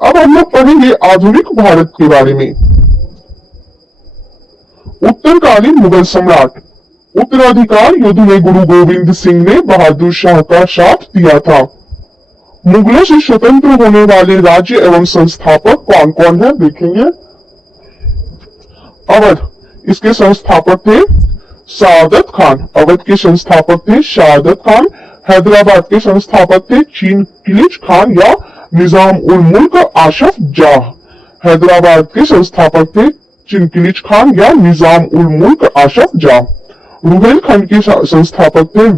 अब हम लोग पढ़ेंगे आधुनिक भारत के बारे में। उत्तरकालीन मुगल सम्राट। उत्तराधिकार युद्ध में गुरु गोविंद सिंह ने बहादुर शाह का साथ दिया था। मुगलों से स्वतंत्र होने वाले राज्य एवं संस्थापक कौन कौन है देखेंगे। अवध, इसके संस्थापक थे सादत खान। अवध के संस्थापक थे सादत खान। हैदराबाद के संस्थापक थे चिंकिलिज खान या निजाम उल मुल्क आशफ जाह। हैदराबाद के संस्थापक थे चिंकिलिज खान या निजाम उल मुल्क आशफ जाह। रुहेलखंड के संस्थापक थे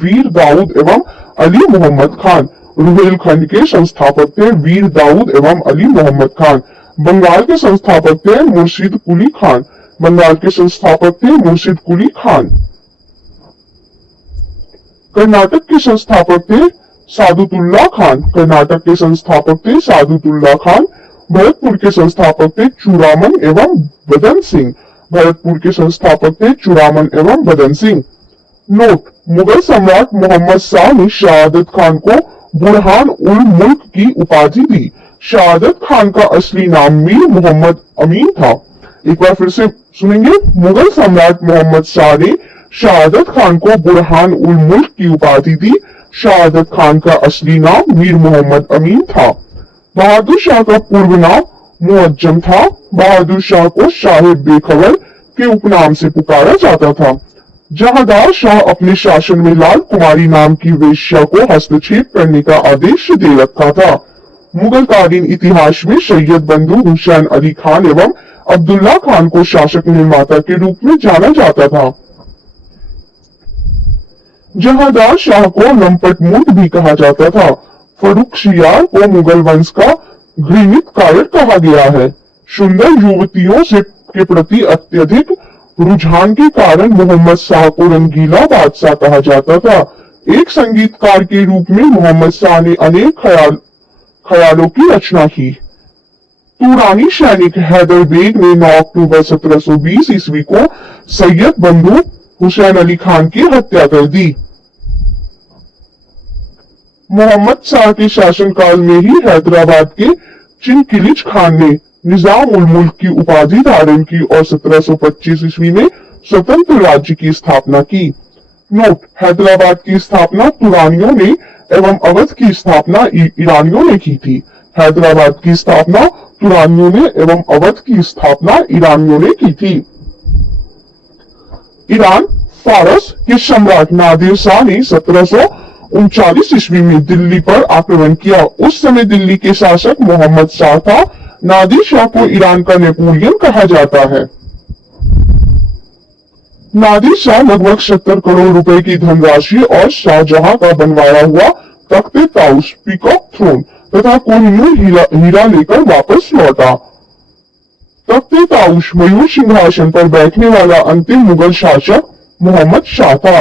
वीर दाऊद एवं अली मोहम्मद खान। रुहेलखंड के संस्थापक थे वीर दाऊद एवं अली मोहम्मद खान। बंगाल के संस्थापक थे मुर्शिद कुली खान। बंगाल के संस्थापक थे मुर्शिद कुली खान। कर्नाटक के संस्थापक थे सादुतुल्लाह खान। कर्नाटक के संस्थापक थे सादुतुल्लाह खान। भरतपुर के संस्थापक थे चूड़ामन एवं बदन सिंह। भरतपुर के संस्थापक थे चूड़ामन एवं बदन सिंह। नोट, मुगल सम्राट मोहम्मद शाह ने शहादत खान को बुरहान उल मुल्क की उपाधि दी। शहादत खान का असली नाम मीर मोहम्मद अमीन था। एक बार फिर से सुनेंगे। मुगल सम्राट मोहम्मद शाह ने शहादत खान को बुरहान उल मुल्क की उपाधि दी। शहादत खान का असली नाम मीर मोहम्मद अमीन था। बहादुर शाह का पूर्व नाम मुअज्जम था। बहादुर शाह को शाह बेखबर के उपनाम से पुकारा जाता था। जहांदार शाह अपने शासन में लाल कुमारी नाम की वेश्या को हस्तक्षेप करने का आदेश दे रखा था। मुगलकालीन इतिहास में सैयद बंधु हुसैन अली खान एवं अब्दुल्ला खान को शासक निर्माता के रूप में जाना जाता था। जहांदार शाह को लंपट मूर्ख भी कहा जाता था। फर्रुखशियार को मुगल वंश का घृणित कारक कहा गया है। सुंदर युवतियों से के प्रति अत्यधिक रुझान के कारण मोहम्मद शाह को रंगीला बादशाह कहा जाता था। एक संगीतकार के रूप में मोहम्मद शाह ने अनेक ख्यालों की रचना की। तुरानी सैनिक हैदर बेग ने 9 अक्टूबर 1720 ईस्वी को सैयद बंधु हुसैन अली खान की हत्या कर दी। मोहम्मद शाह के शासनकाल में ही हैदराबाद के चिंकिलिज खान ने निजाम उल मुल्क की उपाधि धारण की और 1725 ईस्वी में स्वतंत्र राज्य की स्थापना की। नोट, हैदराबाद की स्थापना तुरानियों ने एवं अवध की स्थापना ईरानियों ने की थी। हैदराबाद की स्थापना तुरानियों ने एवं अवध की स्थापना ईरानियों ने की थी। ईरान फारस के सम्राट नादिर शाह ने 1739 ईस्वी में दिल्ली पर आक्रमण किया। उस समय दिल्ली के शासक मोहम्मद शाह था। नादिर शाह को ईरान का नेपोलियन कहा जाता है। नादिर शाह लगभग 70 करोड़ रुपए की धनराशि और शाहजहां का बनवाया हुआ तख्ते ताउस पीकॉक थ्रोन तथा कोहिनूर हीरा लेकर वापस लौटा। तख्ते ताउस मयूर सिंहासन पर बैठने वाला अंतिम मुगल शासक मोहम्मद शाह था।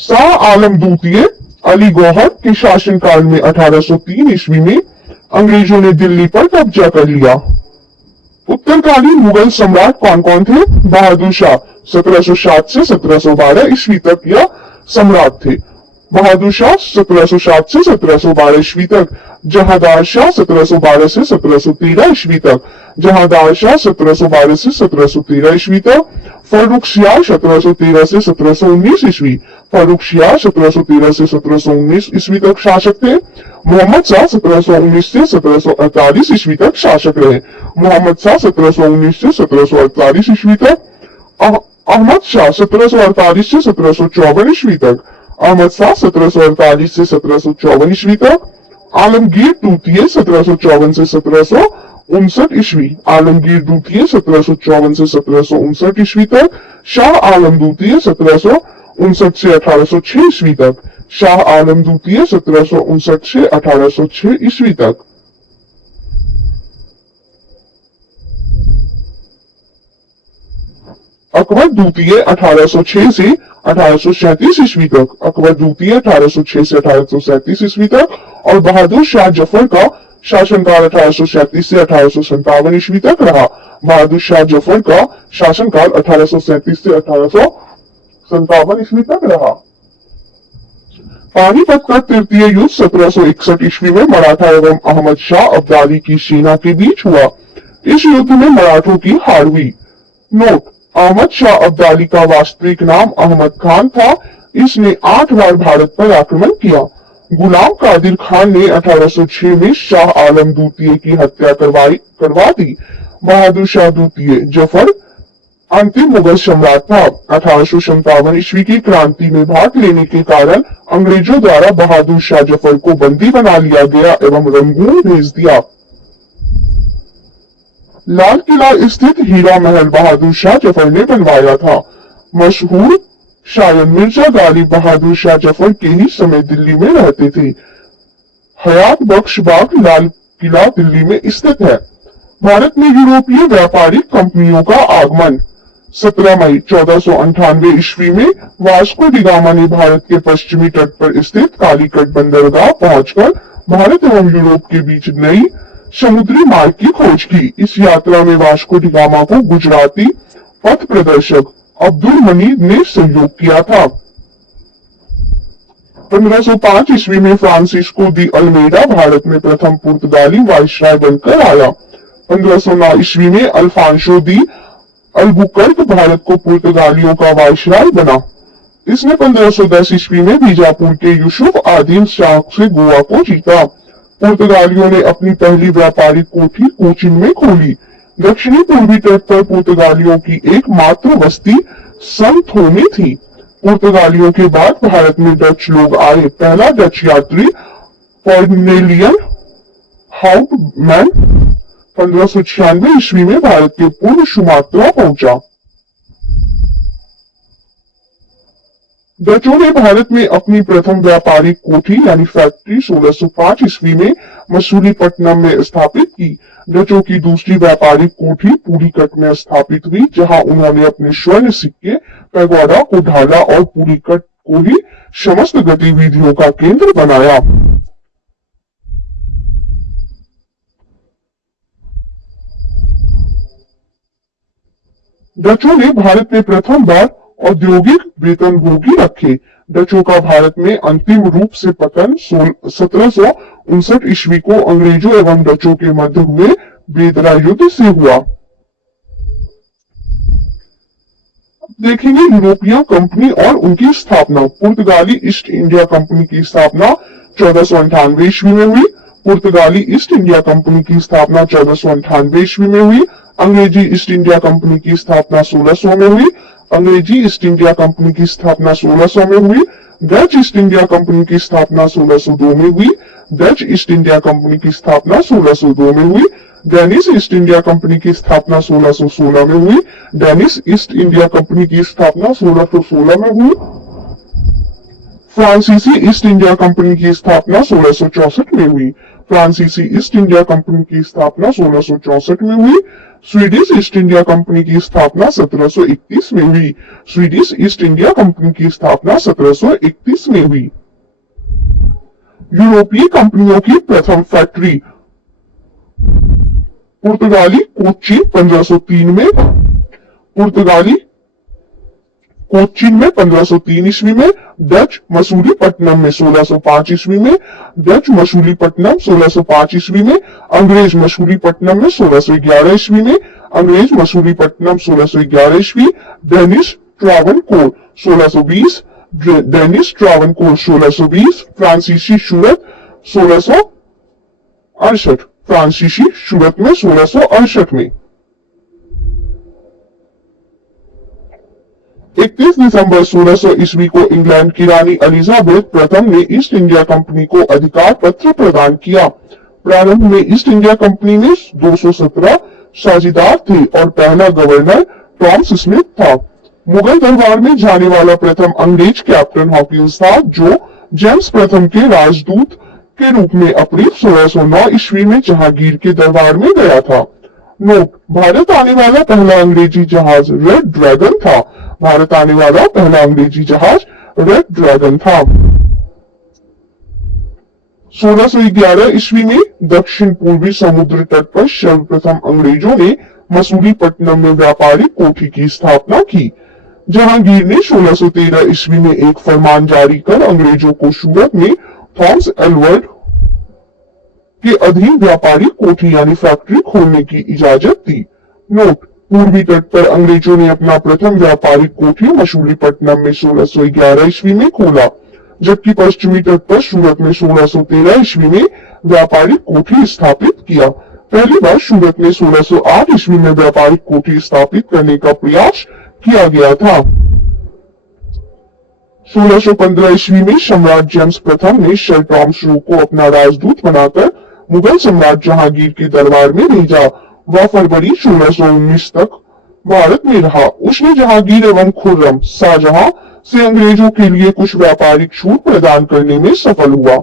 शाह आलम द्वितीय अली गौहर के शासनकाल में 1803 ईस्वी में अंग्रेजों ने दिल्ली पर कब्जा कर लिया। उत्तरकालीन मुगल सम्राट कौन कौन थे। बहादुर शाह 1707 से 1712 ईस्वी तक यह सम्राट थे। बहादुर शाह 1707 से 1712 ईस्वी तक। जहांदार शाह 1712 से 1713 ईस्वी तक। जहांदार शाह 1712 से 1713 ईस्वी तक। फर्रुखशियार 1713 से 1719 ईस्वी। फर्रुखशियार 1713 से 1719 ईस्वी तक शासक थे। मोहम्मद शाह 1719 से 1748 ईस्वी तक शासक रहे। मोहम्मद शाह 1719 से 1748 ईस्वी तक। अहमद शाह 1748 से 1754 ईस्वी तक। अहमद शाह 1748 से 1754 ईस्वी तक। आलमगीर द्वितीय 1754 से 1759 ईस्वी। आलमगीर द्वितीय 1754 से 1759 ईस्वी तक। शाह आलम द्वितीय 1759 से 1806 ईस्वी तक। शाह आलम द्वितीय 1759 से 1806 ईस्वी तक। अकबर द्वितीय 1806 से 1837 ईस्वी तक। अकबर द्वितीय 1806 से 1837 ईस्वी तक। और बहादुर शाह जफर का शासनकाल 1837 से 1857 ईस्वी तक रहा। बहादुर शाह जफर का शासनकाल 1837 से 1857 ईस्वी तक रहा। पानीपत का तृतीय युद्ध 1761 ईस्वी में मराठा एवं अहमद शाह अब्दाली की सेना के बीच हुआ। इस युद्ध में मराठों की हार हुई। नोट: अहमद शाह अब्दाली का वास्तविक नाम अहमद खान था। इसने 8 बार भारत पर आक्रमण किया। गुलाम कादिर खान ने 1806 में शाह आलम द्वितीय की हत्या करवा दी। बहादुर शाह द्वितीय जफर अंतिम मुगल सम्राट था। 1857 ईस्वी की क्रांति में भाग लेने के कारण अंग्रेजों द्वारा बहादुर शाह जफर को बंदी बना लिया गया एवं रंगून भेज दिया। लाल किला स्थित हीरा महल बहादुर शाह जफर ने बनवाया था। मशहूर शायर मिर्जा गालिब बहादुर शाह जफर के ही समय दिल्ली में रहते थे। हयात बख्श बाग लाल किला दिल्ली में स्थित है। भारत में यूरोपीय व्यापारिक कंपनियों का आगमन। 17 मई 1498 ईस्वी में वास्को डी गामा ने भारत के पश्चिमी तट पर स्थित कालीकट बंदरगाह पहुंचकर भारत एवं यूरोप के बीच नई समुद्री मार्ग की खोज की। इस यात्रा में वास्को डी गामा को गुजराती पथ प्रदर्शक अब्दुल मनीद ने सहयोग किया था। 1505 ईस्वी में फ्रांसिस्को दी अल्मेडा भारत में प्रथम पुर्तगाली वायसराय बनकर आया। 1509 ईस्वी में अल्फांसो दी अल्बुकर्क भारत को पुर्तगालियों का वायसराय बना। इसने 1510 ईस्वी में बीजापुर के यूसुफ आदिल शाह से गोवा को जीता। पुर्तगालियों ने अपनी पहली व्यापारिक कोठी कोचिन में खोली। दक्षिणी पूर्वी तट पर पुर्तगालियों की एकमात्र बस्ती संथोमे थी। पुर्तगालियों के बाद भारत में डच लोग आए। पहला डच यात्री कॉर्नेलियन हाउटमैन 1596 ईस्वी में भारत के पूर्व सुमात्रा पहुंचा। डचों ने भारत में अपनी प्रथम व्यापारिक कोठी यानी फैक्ट्री 1605 ईस्वी में मसूलीपट्टनम में स्थापित की। डचों की दूसरी व्यापारिक कोठी पुरीकट में स्थापित हुई, जहां उन्होंने अपने स्वर्ण सिक्के पैगोडा को ढाला और पुरीकट को ही समस्त गतिविधियों का केंद्र बनाया। डचों ने भारत में प्रथम बार औद्योगिक वेतनभोगी रखे। डचों का भारत में अंतिम रूप से पतन 1759 ईस्वी को अंग्रेजों एवं डचों के मध्य हुए बेदरा युद्ध से हुआ। देखेंगे यूरोपीय कंपनी और उनकी स्थापना। पुर्तगाली ईस्ट इंडिया कंपनी की स्थापना 1498 ईस्वी में हुई। पुर्तगाली ईस्ट इंडिया कंपनी की स्थापना 1498 ईस्वी में हुई। अंग्रेजी ईस्ट इंडिया कंपनी की स्थापना 1600 में हुई। अंग्रेजी ईस्ट इंडिया कंपनी की स्थापना 1600 में हुई। डच ईस्ट इंडिया कंपनी की स्थापना 1602 में हुई। डच ईस्ट इंडिया कंपनी की स्थापना 1602 में हुई। डेनिश ईस्ट इंडिया कंपनी की स्थापना 1616 में हुई। डेनिश ईस्ट इंडिया कंपनी की स्थापना 1616 में हुई। फ्रांसीसी ईस्ट इंडिया कंपनी की स्थापना 1664 में हुई। फ्रांसीसी ईस्ट इंडिया कंपनी की स्थापना 1664 में हुई। स्वीडिश ईस्ट इंडिया कंपनी की स्थापना 1731 में हुई। स्वीडिश ईस्ट इंडिया कंपनी की स्थापना 1731 में हुई। यूरोपीय कंपनियों की प्रथम फैक्ट्री पुर्तगाली कोच्चिन 1503 में। पुर्तगाली कोच्चिन में 1503 ईस्वी में। डच मसूलीपट्टनम में 1605 ईस्वी में। डच मसूलीपट्टनम 1605 ईस्वी में। अंग्रेज मसूलीपट्टनम में 1611 ईस्वी में। अंग्रेज मसूलीपट्टनम 1611 ईस्वी। डेनिश ट्रावनकोर 1620। डेनिश ट्रावनकोर 1620। फ्रांसीसी सूरत 1668। फ्रांसीसी सूरत में 1668 में। 31 दिसंबर 1600 ईस्वी को इंग्लैंड की रानी एलिजाबेथ प्रथम ने ईस्ट इंडिया कंपनी को अधिकार पत्र प्रदान किया। प्रारंभ में ईस्ट इंडिया कंपनी में 217 साझेदार थे और पहला गवर्नर टॉमस स्मिथ था। मुगल दरबार में जाने वाला प्रथम अंग्रेज कैप्टन हॉकिंस था, जो जेम्स प्रथम के राजदूत के रूप में अप्रैल 1609 ईस्वी में जहांगीर के दरबार में गया था। नोट: भारत आने वाला पहला अंग्रेजी जहाज रेड ड्रैगन था। भारत आने वाला पहला अंग्रेजी जहाज रेड ड्रैगन था। 1611 ईस्वी में दक्षिण पूर्वी समुद्र तट पर सर्वप्रथम अंग्रेजों ने मसूलीपट्टनम में व्यापारिक कोठी की स्थापना की। जहांगीर ने 1613 ईस्वी में एक फरमान जारी कर अंग्रेजों को सूरत में थॉमस एडवर्ड के अधीन व्यापारिक कोठी यानी फैक्ट्री खोलने की इजाजत दी। नोट: पूर्वी तट पर अंग्रेजों ने अपना प्रथम व्यापारिक कोठी मछलीपट्टनम में 1611 ईस्वी में खोला, जबकि पश्चिमी तट पर सूरत में 1613 ईस्वी में व्यापारिक कोठी स्थापित किया। पहली बार सूरत में 1608 ईस्वी में व्यापारिक कोठी स्थापित करने का प्रयास किया गया था। 1615 ईस्वी में सम्राट जेम्स प्रथम ने सर टॉमस रो को अपना राजदूत बनाकर मुगल सम्राट जहांगीर के दरबार में भेजा। वह फरवरी 1619 तक भारत में रहा। उसने जहांगीर एवं खुर्रम शाहजहां से अंग्रेजों के लिए कुछ व्यापारिक छूट प्रदान करने में सफल हुआ।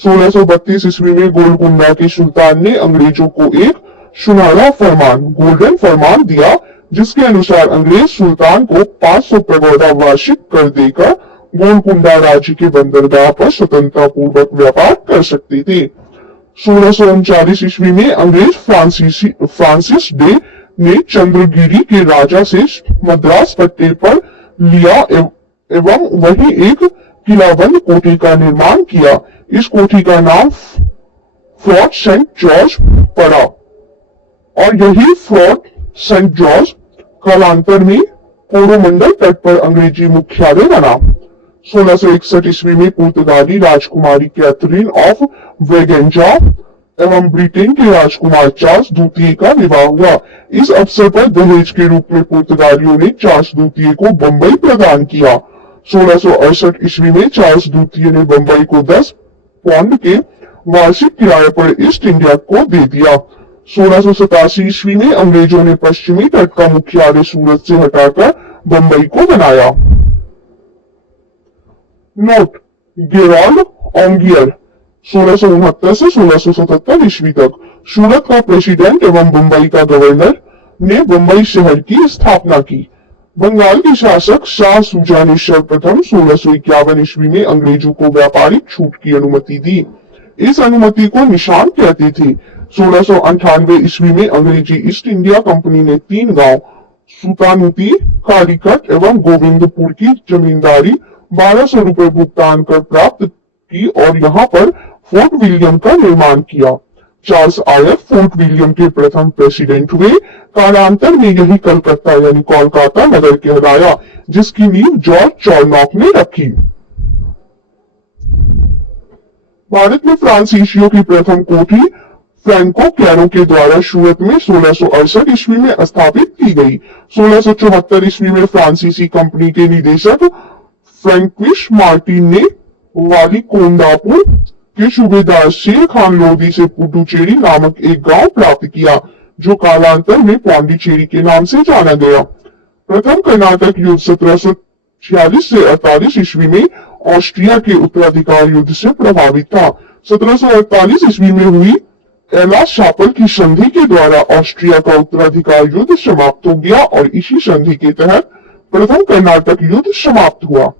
1632 ईस्वी में गोलकुंडा के सुल्तान ने अंग्रेजों को एक सुनहरा फरमान गोल्डन फरमान दिया, जिसके अनुसार अंग्रेज सुल्तान को 500 पैगोडा वार्षिक कर देकर गोलकुंडा राज्य के बंदरगाह पर स्वतंत्रता पूर्वक व्यापार कर सकते थे। 1639 ईस्वी में अंग्रेज फ्रांसिस डे ने चंद्रगिरी के राजा से मद्रास पट्टे पर लिया एवं वही एक किलाबंद कोठी का निर्माण किया। इस कोठी का नाम फोर्ट सेंट जॉर्ज पड़ा और यही फोर्ट सेंट जॉर्ज कालांतर में कोरोमंडल तट पर अंग्रेजी मुख्यालय बना। 1661 ईस्वी में पुर्तगाली राजकुमारी कैथरीन ऑफ वेगेंजा एवं ब्रिटेन के राजकुमार चार्ल्स द्वितीय का विवाह हुआ। इस अवसर पर दहेज के रूप में पुर्तगालियों ने चार्ल्स द्वितीय को बंबई प्रदान किया। 1668 ईस्वी में चार्ल्स द्वितीय ने बंबई को 10 पौंड के वार्षिक किराए पर ईस्ट इंडिया को दे दिया। 1687 ईस्वी में अंग्रेजों ने पश्चिमी तट का मुख्यालय सूरत से हटाकर बंबई को बनाया। नोट: गेराल्ड ओंगियर 1669 से 1677 ईस्वी तक सूरत का प्रेसिडेंट एवं बंबई का गवर्नर ने बंबई शहर की स्थापना की। बंगाल के शासक शाह सुजा ने सर्वप्रथम 1651 ईस्वी में अंग्रेजों को व्यापारिक छूट की अनुमति दी। इस अनुमति को निशान कहते थे। 1698 ईस्वी में अंग्रेजी ईस्ट इंडिया कंपनी ने 3 गांव सुतानुती, कालीकट एवं गोविंदपुर की जमींदारी 1200 रुपए भुगतान कर प्राप्त की और यहाँ पर फोर्ट विलियम का निर्माण किया। चार्ल्स आयर फोर्ट विलियम के प्रथम प्रेसिडेंट हुए। कालांतर में यही कलकत्ता यानी कोलकाता नगर कहलाया, जिसकी नींव जॉर्ज चार्नॉक ने रखी। भारत में फ्रांसीसियों की प्रथम कोठी फ्रैंको कैरो के द्वारा सूरत में 1668 ईस्वी में स्थापित की गई। 1674 ईस्वी में फ्रांसीसी कंपनी के निदेशक फ्रैंक्विश मार्टिन ने वाली कोंडापुर के सूबेदार शेर खान लोधी से पुडुचेरी नामक एक गांव प्राप्त किया, जो कालांतर में पांडिचेरी के नाम से जाना गया। प्रथम कर्नाटक युद्ध 1746 से 48 ईस्वी में ऑस्ट्रिया के उत्तराधिकार युद्ध से प्रभावित था। 1748 ईस्वी में हुई एला शापल की संधि के द्वारा ऑस्ट्रिया का उत्तराधिकार युद्ध समाप्त हो गया और इसी संधि के तहत प्रथम कर्नाटक युद्ध समाप्त हुआ।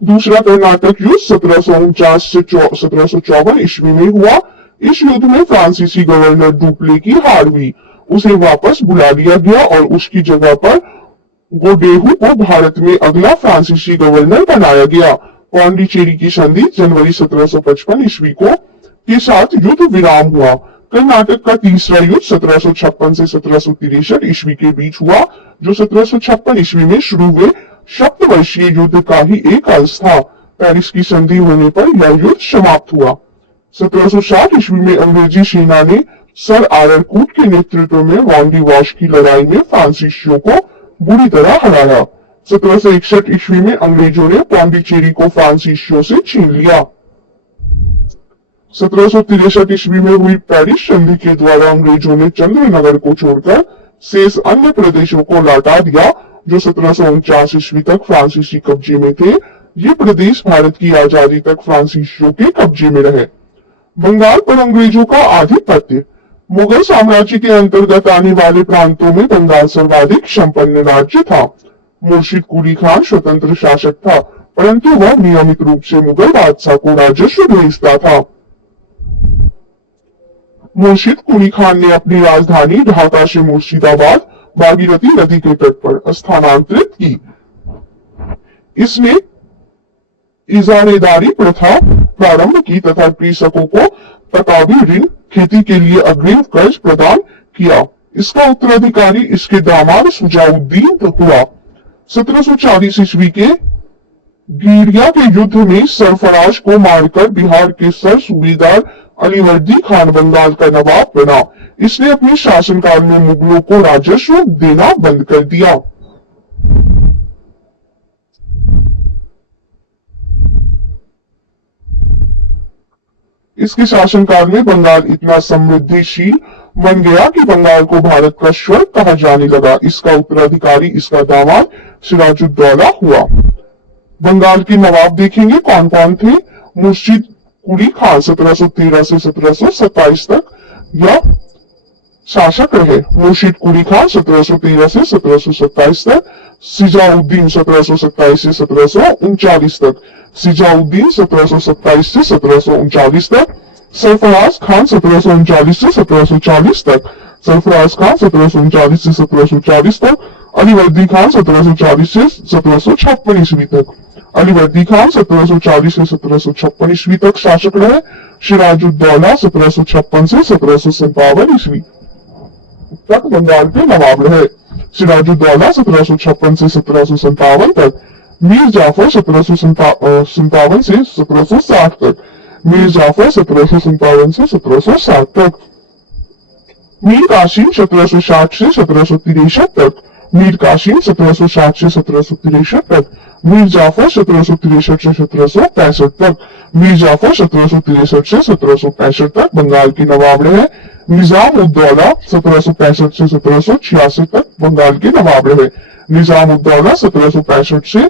दूसरा कर्नाटक युद्ध 1749 से 1754 ईस्वी में हुआ। इस युद्ध में फ्रांसीसी गवर्नर डुप्ले की हार हुई। उसे वापस बुला लिया गया और उसकी जगह पर गोडेहू को भारत में अगला फ्रांसीसी गवर्नर बनाया गया। पांडिचेरी की संधि जनवरी 1755 ईस्वी को के साथ युद्ध विराम हुआ। कर्नाटक का तीसरा युद्ध 1756 से 1763 ईस्वी के बीच हुआ, जो 1756 ईस्वी में शुरू हुए सप्तवर्षीय युद्ध का ही एक अंश था। पेरिस की संधि होने पर यह युद्ध समाप्त हुआ। 1760 ईस्वी में अंग्रेजी सेना ने सर आयरकूट के नेतृत्व में वांडी वॉश की लड़ाई में फ्रांसीसियों को बुरी तरह हराया। 1761 ईस्वी में अंग्रेजों ने पांडिचेरी को फ्रांसीसियों से छीन लिया। 1763 ईस्वी में हुई पेरिस संधि के द्वारा अंग्रेजों ने चंद्रनगर को छोड़कर शेष अन्य प्रदेशों को लौटा दिया, जो 1749 ईस्वी तक फ्रांसीसी कब्जे में थे। ये प्रदेश भारत की आजादी तक फ्रांसीसियों के कब्जे में रहे। बंगाल पर अंग्रेजों का आधिपत्य। मुगल साम्राज्य के अंतर्गत आने वाले प्रांतों में बंगाल सर्वाधिक संपन्न राज्य था। मुर्शिद कुली खान स्वतंत्र शासक था, परंतु वह नियमित रूप से मुगल बादशाह को राजस्व भेजता था। मुर्शिद कुली खान ने अपनी राजधानी ढाका से मुर्शिदाबाद भागीरथी नदी के तट पर स्थानांतरित की। इसने इजारेदारी प्रथा प्रारंभ की तथा कृषकों को तकावी ऋण, खेती के लिए अग्रिम कर्ज प्रदान किया। इसका उत्तराधिकारी इसके दामाद शुजाउद्दीन हुआ। 1740 ईस्वी के गीरिया के युद्ध में सरफराज को मारकर बिहार के सर सूबेदार अलीवर्दी खान बंगाल का नवाब बना। इसने अपने शासनकाल में मुगलों को राजस्व देना बंद कर दिया। इसके शासनकाल में बंगाल इतना समृद्धिशील बन गया कि बंगाल को भारत का स्वर्ग कहा जाने लगा। इसका उत्तराधिकारी इसका दामाद सिराजुद्दौला हुआ। बंगाल के नवाब देखेंगे कौन कौन थे। मुर्शिद कुली खान 1713 से 1727 तक यह शासक रहे। मुर्शिद कुली खान 1713 से 1727 तक, सिजाउद्दीन 1727 से 1739 तक, सिजाउद्दीन 1727 से 1739 तक, सरफराज खान 1739 से 1740 तक, सरफराज खान 1739 से 1740 तक, अलीवर्दी खान 1740 से 1756 ईस्वी तक, अलीवर्दी खान 1740 से 1756 ईस्वी तक शासक रहे। सिराजुद्दौला 1756 से 1757 ईस्वी तक बंगाल के नवाब रहे। सिराजुद्दौला 1756 से 1757 तक, मीर जाफर 1757 से 1760 तक, मीर जाफर 1757 से 1760 तक, मीर कासिम 1760 से 1763 तक, मीर कासिम 1760 से 1763 तक, मीर जाफर 1763 से 1765 तक, मीर जाफर 1763 से 1765 तक बंगाल के नवाब रहे। निजाम उद्दौला 1765 से 1766 तक बंगाल के नवाब रहे। निजाम उद्दौला 1765 से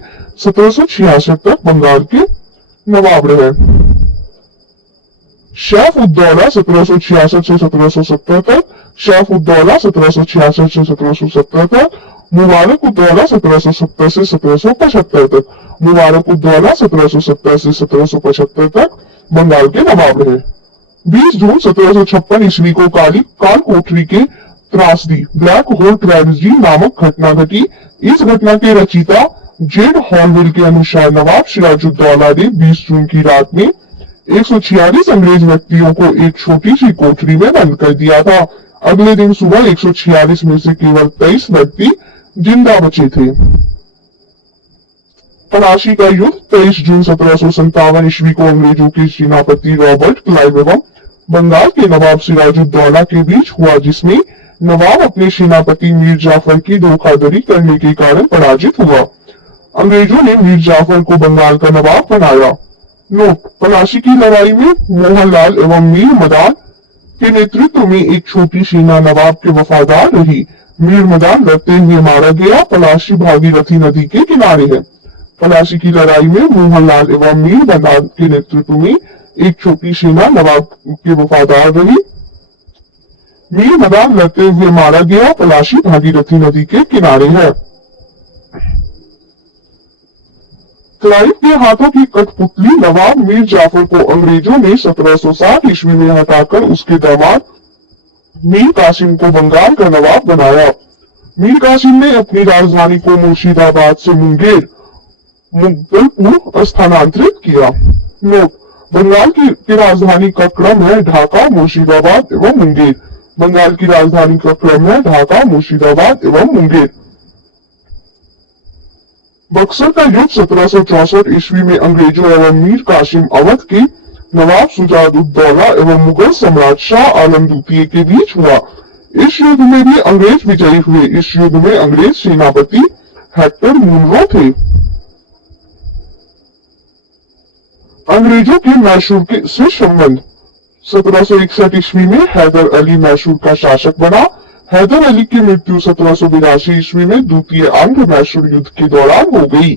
1766 तक बंगाल के नवाब रहे। शेफ उद्दौला 1766 से 1770 तक, शेफ उद्दौला 1766 से 1770 तक, मुबारक उद्दौला 1770 से 1775 तक, मुबारक उद्दौला 1770 से 1775 तक बंगाल के नवाब रहे। 20 जून 1756 ईस्वी को काल कोठरी के त्रासदी ब्लैक होल ट्रेजेडी नामक घटना घटी। इस घटना के रचयिता जेड हॉलविल के अनुसार नवाब सिराजुद्दौला ने 20 जून की रात में 146 अंग्रेज व्यक्तियों को एक छोटी सी कोठरी में बंद कर दिया था। अगले दिन सुबह 146 में से केवल 23 व्यक्ति जिंदा बचे थे। पलाशी का युद्ध 23 जून 1757 ईस्वी को अंग्रेजों के सेनापति रॉबर्ट क्लाइव एवं बंगाल के नवाब सिराजुद्दौला के बीच हुआ, जिसमें नवाब अपने सेनापति मीर जाफर की धोखाधड़ी करने के कारण पराजित हुआ। अंग्रेजों ने मीर जाफर को बंगाल का नवाब बनाया। नोट: पलाशी की लड़ाई में मोहनलाल एवं मीर मदान के नेतृत्व में एक छोटी सेना नवाब के वफादार रही। मीर मदान लड़ते हुए मारा गया। पलाशी भागीरथी नदी के किनारे है। पलाशी की लड़ाई में मोहनलाल एवं मीर मदान के नेतृत्व में एक छोटी सेना नवाब के वफादार रही। मीर मदान लड़ते हुए मारा गया। पलाशी भागीरथी नदी के किनारे है। क्लाइव के हाथों की कठपुतली नवाब मीर जाफर को अंग्रेजों ने 1760 ईस्वी में हटाकर उसके दामाद मीर कासिम को बंगाल का नवाब बनाया। मीर कासिम ने अपनी राजधानी को मुर्शिदाबाद से मुंगेर मुगलपुर स्थानांतरित किया। नोट: बंगाल की राजधानी का क्रम है ढाका, मुर्शिदाबाद एवं मुंगेर। बंगाल की राजधानी का क्रम है ढाका, मुर्शिदाबाद एवं मुंगेर। बक्सर का युद्ध 1764 ईस्वी में अंग्रेजों एवं मीर कासिम अवध के नवाब सुजाउद्दौला एवं मुगल सम्राट शाह आलम द्वितीय के बीच हुआ। इस युद्ध में भी अंग्रेज विजयी हुए। इस युद्ध में अंग्रेज सेनापति हेक्टर मुनरो थे। अंग्रेजों के मैसूर के से संबंध: 1761 ईस्वी में हैदर अली मैसूर का शासक बना। हैदर अली की मृत्यु 1782 ईस्वी में द्वितीय आंग्ल मैसूर युद्ध के दौरान हो गई।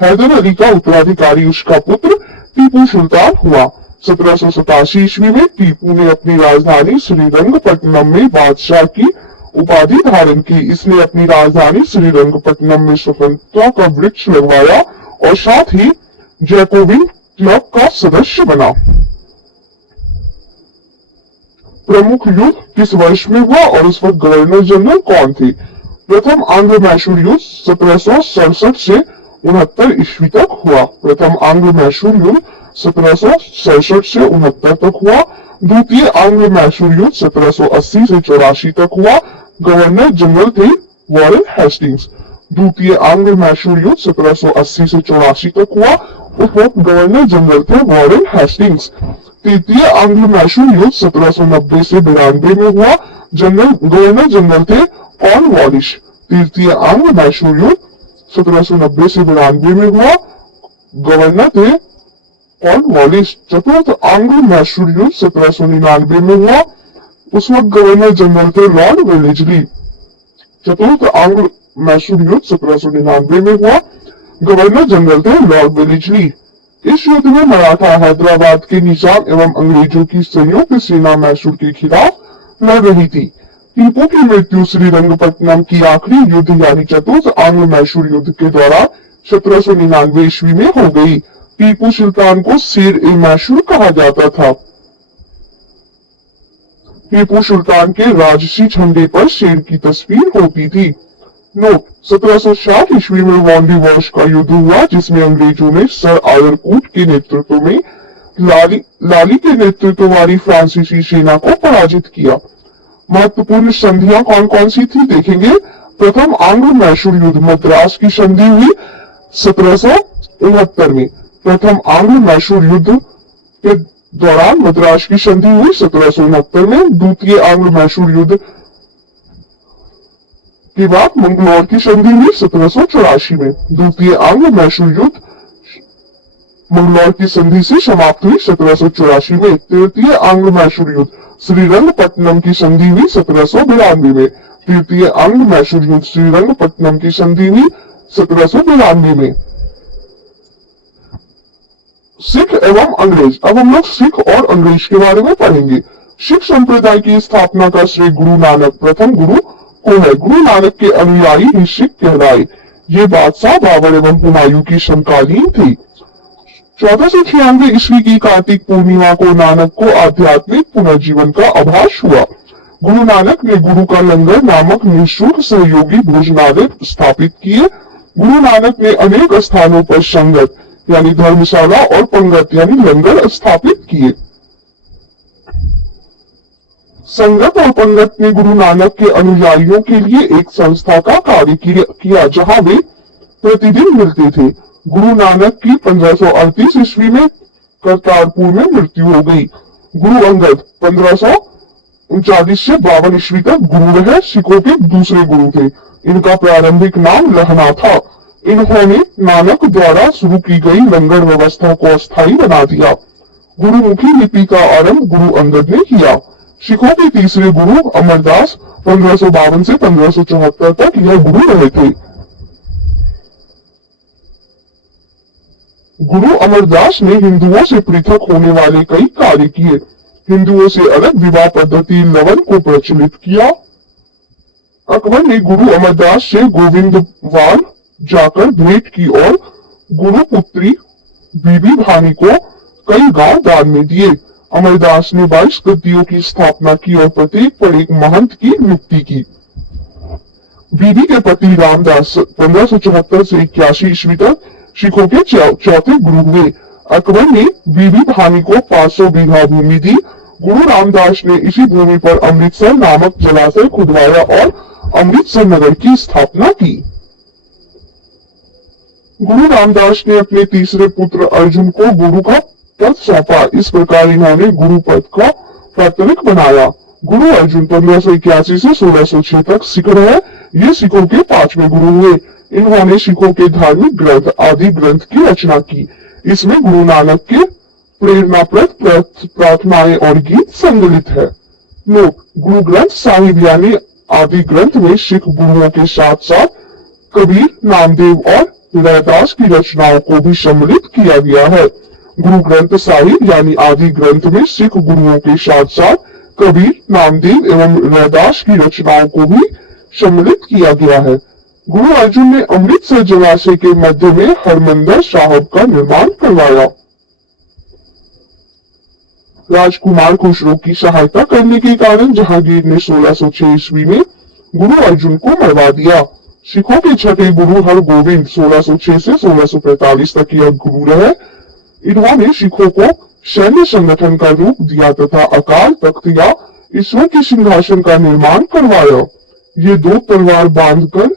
हैदर अली का उत्तराधिकारी उसका पुत्र टीपू सुल्तान हुआ। 1787 ईस्वी में टीपू ने अपनी राजधानी श्रीरंगपट्टनम में बादशाह की उपाधि धारण की। इसने अपनी राजधानी श्रीरंगपट्टनम में स्वतंत्रता का वृक्ष लगवाया और साथ ही जैकोबिन क्लब का सदस्य बना। प्रमुख युद्ध किस वर्ष में हुआ और उस वक्त गवर्नर जनरल कौन थे? प्रथम आंग्ल मैसूर युद्ध 1767 से 69 ईस्वी तक हुआ। प्रथम आंग्ल मैसूर युद्ध 1767 से 69 तक हुआ। द्वितीय आंग्ल मैसूर युद्ध 1780 से 84 तक हुआ। गवर्नर जनरल थे वॉरेन हेस्टिंग्स। द्वितीय आंग्ल मैसूर युद्ध 1780 से 84 तक हुआ। उस वक्त गवर्नर जनरल थे वॉरेन हेस्टिंग्स। तृतीय आंग्ल मैसूर युद्ध 1790 से 92 में हुआ। गवर्नर जनरल थे कॉर्नवालिस। तृतीय आंग्ल मैसूर युद्ध 1790 से 92 में हुआ। गवर्नर थे कॉर्नवालिस। चतुर्थ आंग्ल मैसूर युद्ध 1799 में हुआ। उस वक्त गवर्नर जनरल थे लॉर्ड वेलेस्ली। चतुर्थ आंग्ल मैसूर युद्ध 1799 में हुआ। गवर्नर जनरल थे लॉर्ड वेलेस्ली। इस युद्ध में मराठा हैदराबाद के निजाम एवं अंग्रेजों की संयुक्त सेना मैसूर के खिलाफ लड़ रही थी। टीपू की मृत्यु श्रीरंगपट्टनम की आखिरी युद्ध यानी चतुर्थ आंग्ल मैसूर युद्ध के दौरान 1799 ईस्वी में हो गई। टीपू सुल्तान को शेर ए मैसूर कहा जाता था। टीपू सुल्तान के राजसी झंडे पर शेर की तस्वीर होती थी। नोट: 1760 ईस्वी में वांडी वॉश का युद्ध हुआ, जिसमें अंग्रेजों ने सर आयरकूट के नेतृत्व में लाली के नेतृत्व वाली फ्रांसीसी सेना को पराजित किया। महत्वपूर्ण संधियां कौन कौन सी थी देखेंगे। प्रथम आंग्ल मैसूर युद्ध मद्रास की संधि हुई 1769 में। प्रथम आंग्ल मैसूर युद्ध के दौरान मद्रास की संधि हुई 1769 में। द्वितीय आंग्ल मैसूर युद्ध के बाद मंगलौर की संधि हुई 1784 में। द्वितीय आंग्ल मैसूर युद्ध मंगलौर की संधि से समाप्त हुई 1784 में। तृतीय आंग्ल मैसूर युद्ध श्रीरंगपट्टनम की संधि हुई 1792 में। तृतीय आंग्ल मैसूर युद्ध श्रीरंगपट्टनम की संधि हुई 1792 में। सिख एवं अंग्रेज। अब हम लोग सिख और अंग्रेज के बारे में पढ़ेंगे। सिख संप्रदाय की स्थापना का श्रेय गुरु नानक प्रथम गुरु को है। गुरु नानक के अनुयायी ही सिख कहलाए। ये बादशाह बाबर एवं हुमायूं की समकालीन थी। 1496 ईस्वी की कार्तिक पूर्णिमा को नानक को आध्यात्मिक पुनर्जीवन का आभास हुआ। गुरु नानक ने गुरु का लंगर नामक निःशुल्क सहयोगी भोजनालय स्थापित किए। गुरु नानक ने अनेक स्थानों पर संगत यानी धर्मशाला और पंगत यानी लंगर स्थापित किए। संगत और पंगत ने गुरु नानक के अनुयायियों के लिए एक संस्था का कार्य किया जहां वे प्रतिदिन मिलते थे। गुरु नानक की 1538 ईस्वी में करतारपुर में मृत्यु हो गई। गुरु अंगद 1539 से 52 ईस्वी तक गुरु रहे। सिखों के दूसरे गुरु थे। इनका प्रारंभिक नाम लहना था। इन्होंने नानक द्वारा शुरू की गई लंगर व्यवस्था को अस्थायी बना दिया। गुरुमुखी लिपि का आरंभ गुरु अंगद ने किया। सिखों के तीसरे गुरु अमरदास 1552 से 1574 तक यह गुरु रहे थे। गुरु अमरदास ने हिंदुओं से पृथक होने वाले कई कार्य किए। हिंदुओं से अलग विवाह पद्धति लवन को प्रचलित किया। अकबर ने गुरु अमरदास से गोविंदवाल जाकर भेंट की और गुरु पुत्री बीबी भानी को कई गांव दान में दिए। अमरदास ने 22 गद्दियों की स्थापना की और प्रत्येक पर एक महंत की नियुक्ति की। बीबी के पति रामदास 1574 से 81 ईस्वी तक सिखों के चौथे गुरु हुए। अकबर ने बीबी भानी को 500 बीघा भूमि दी। गुरु रामदास ने इसी भूमि पर अमृतसर नामक जलाशय खुदवाया और अमृतसर नगर की स्थापना की। गुरु रामदास ने अपने तीसरे पुत्र अर्जुन को गुरु का पद सौंपा। इस प्रकार इन्होंने गुरु पद को प्राथमिक बनाया। गुरु अर्जुन 1581 से 1606 तक सिख रहे। ये सिखों के 5वें गुरु हुए। इन्होंने सिखों के धार्मिक ग्रंथ आदि ग्रंथ की रचना की। इसमें गुरु नानक के प्रेरणाप्रद प्रार्थनाएं और गीत सम्मिलित है। नोट: गुरु ग्रंथ साहिब यानी आदि ग्रंथ में सिख गुरुओं के साथ साथ कबीर, नामदेव और रैदास की रचनाओं को भी सम्मिलित किया गया है। गुरु ग्रंथ साहिब यानी आदि ग्रंथ में सिख गुरुओं के साथ साथ कबीर, नामदेव एवं रैदास की रचनाओं को भी सम्मिलित किया गया है। गुरु अर्जुन ने अमृतसर जलाशय के मध्य में हरमंदिर साहिब का निर्माण करवाया। राजकुमार खुसरो की सहायता करने के कारण जहांगीर ने 1606 ईस्वी में गुरु अर्जुन को मरवा दिया। सिखों के छठे गुरु हरगोविंद 1606 से 1645 तक यह गुरु रहे। इन्होंने सिखों को सैन्य संगठन का रूप दिया तथा अकाल तख्त या ईश्वर के सिंहासन का निर्माण करवाया। ये दो तलवार बांधकर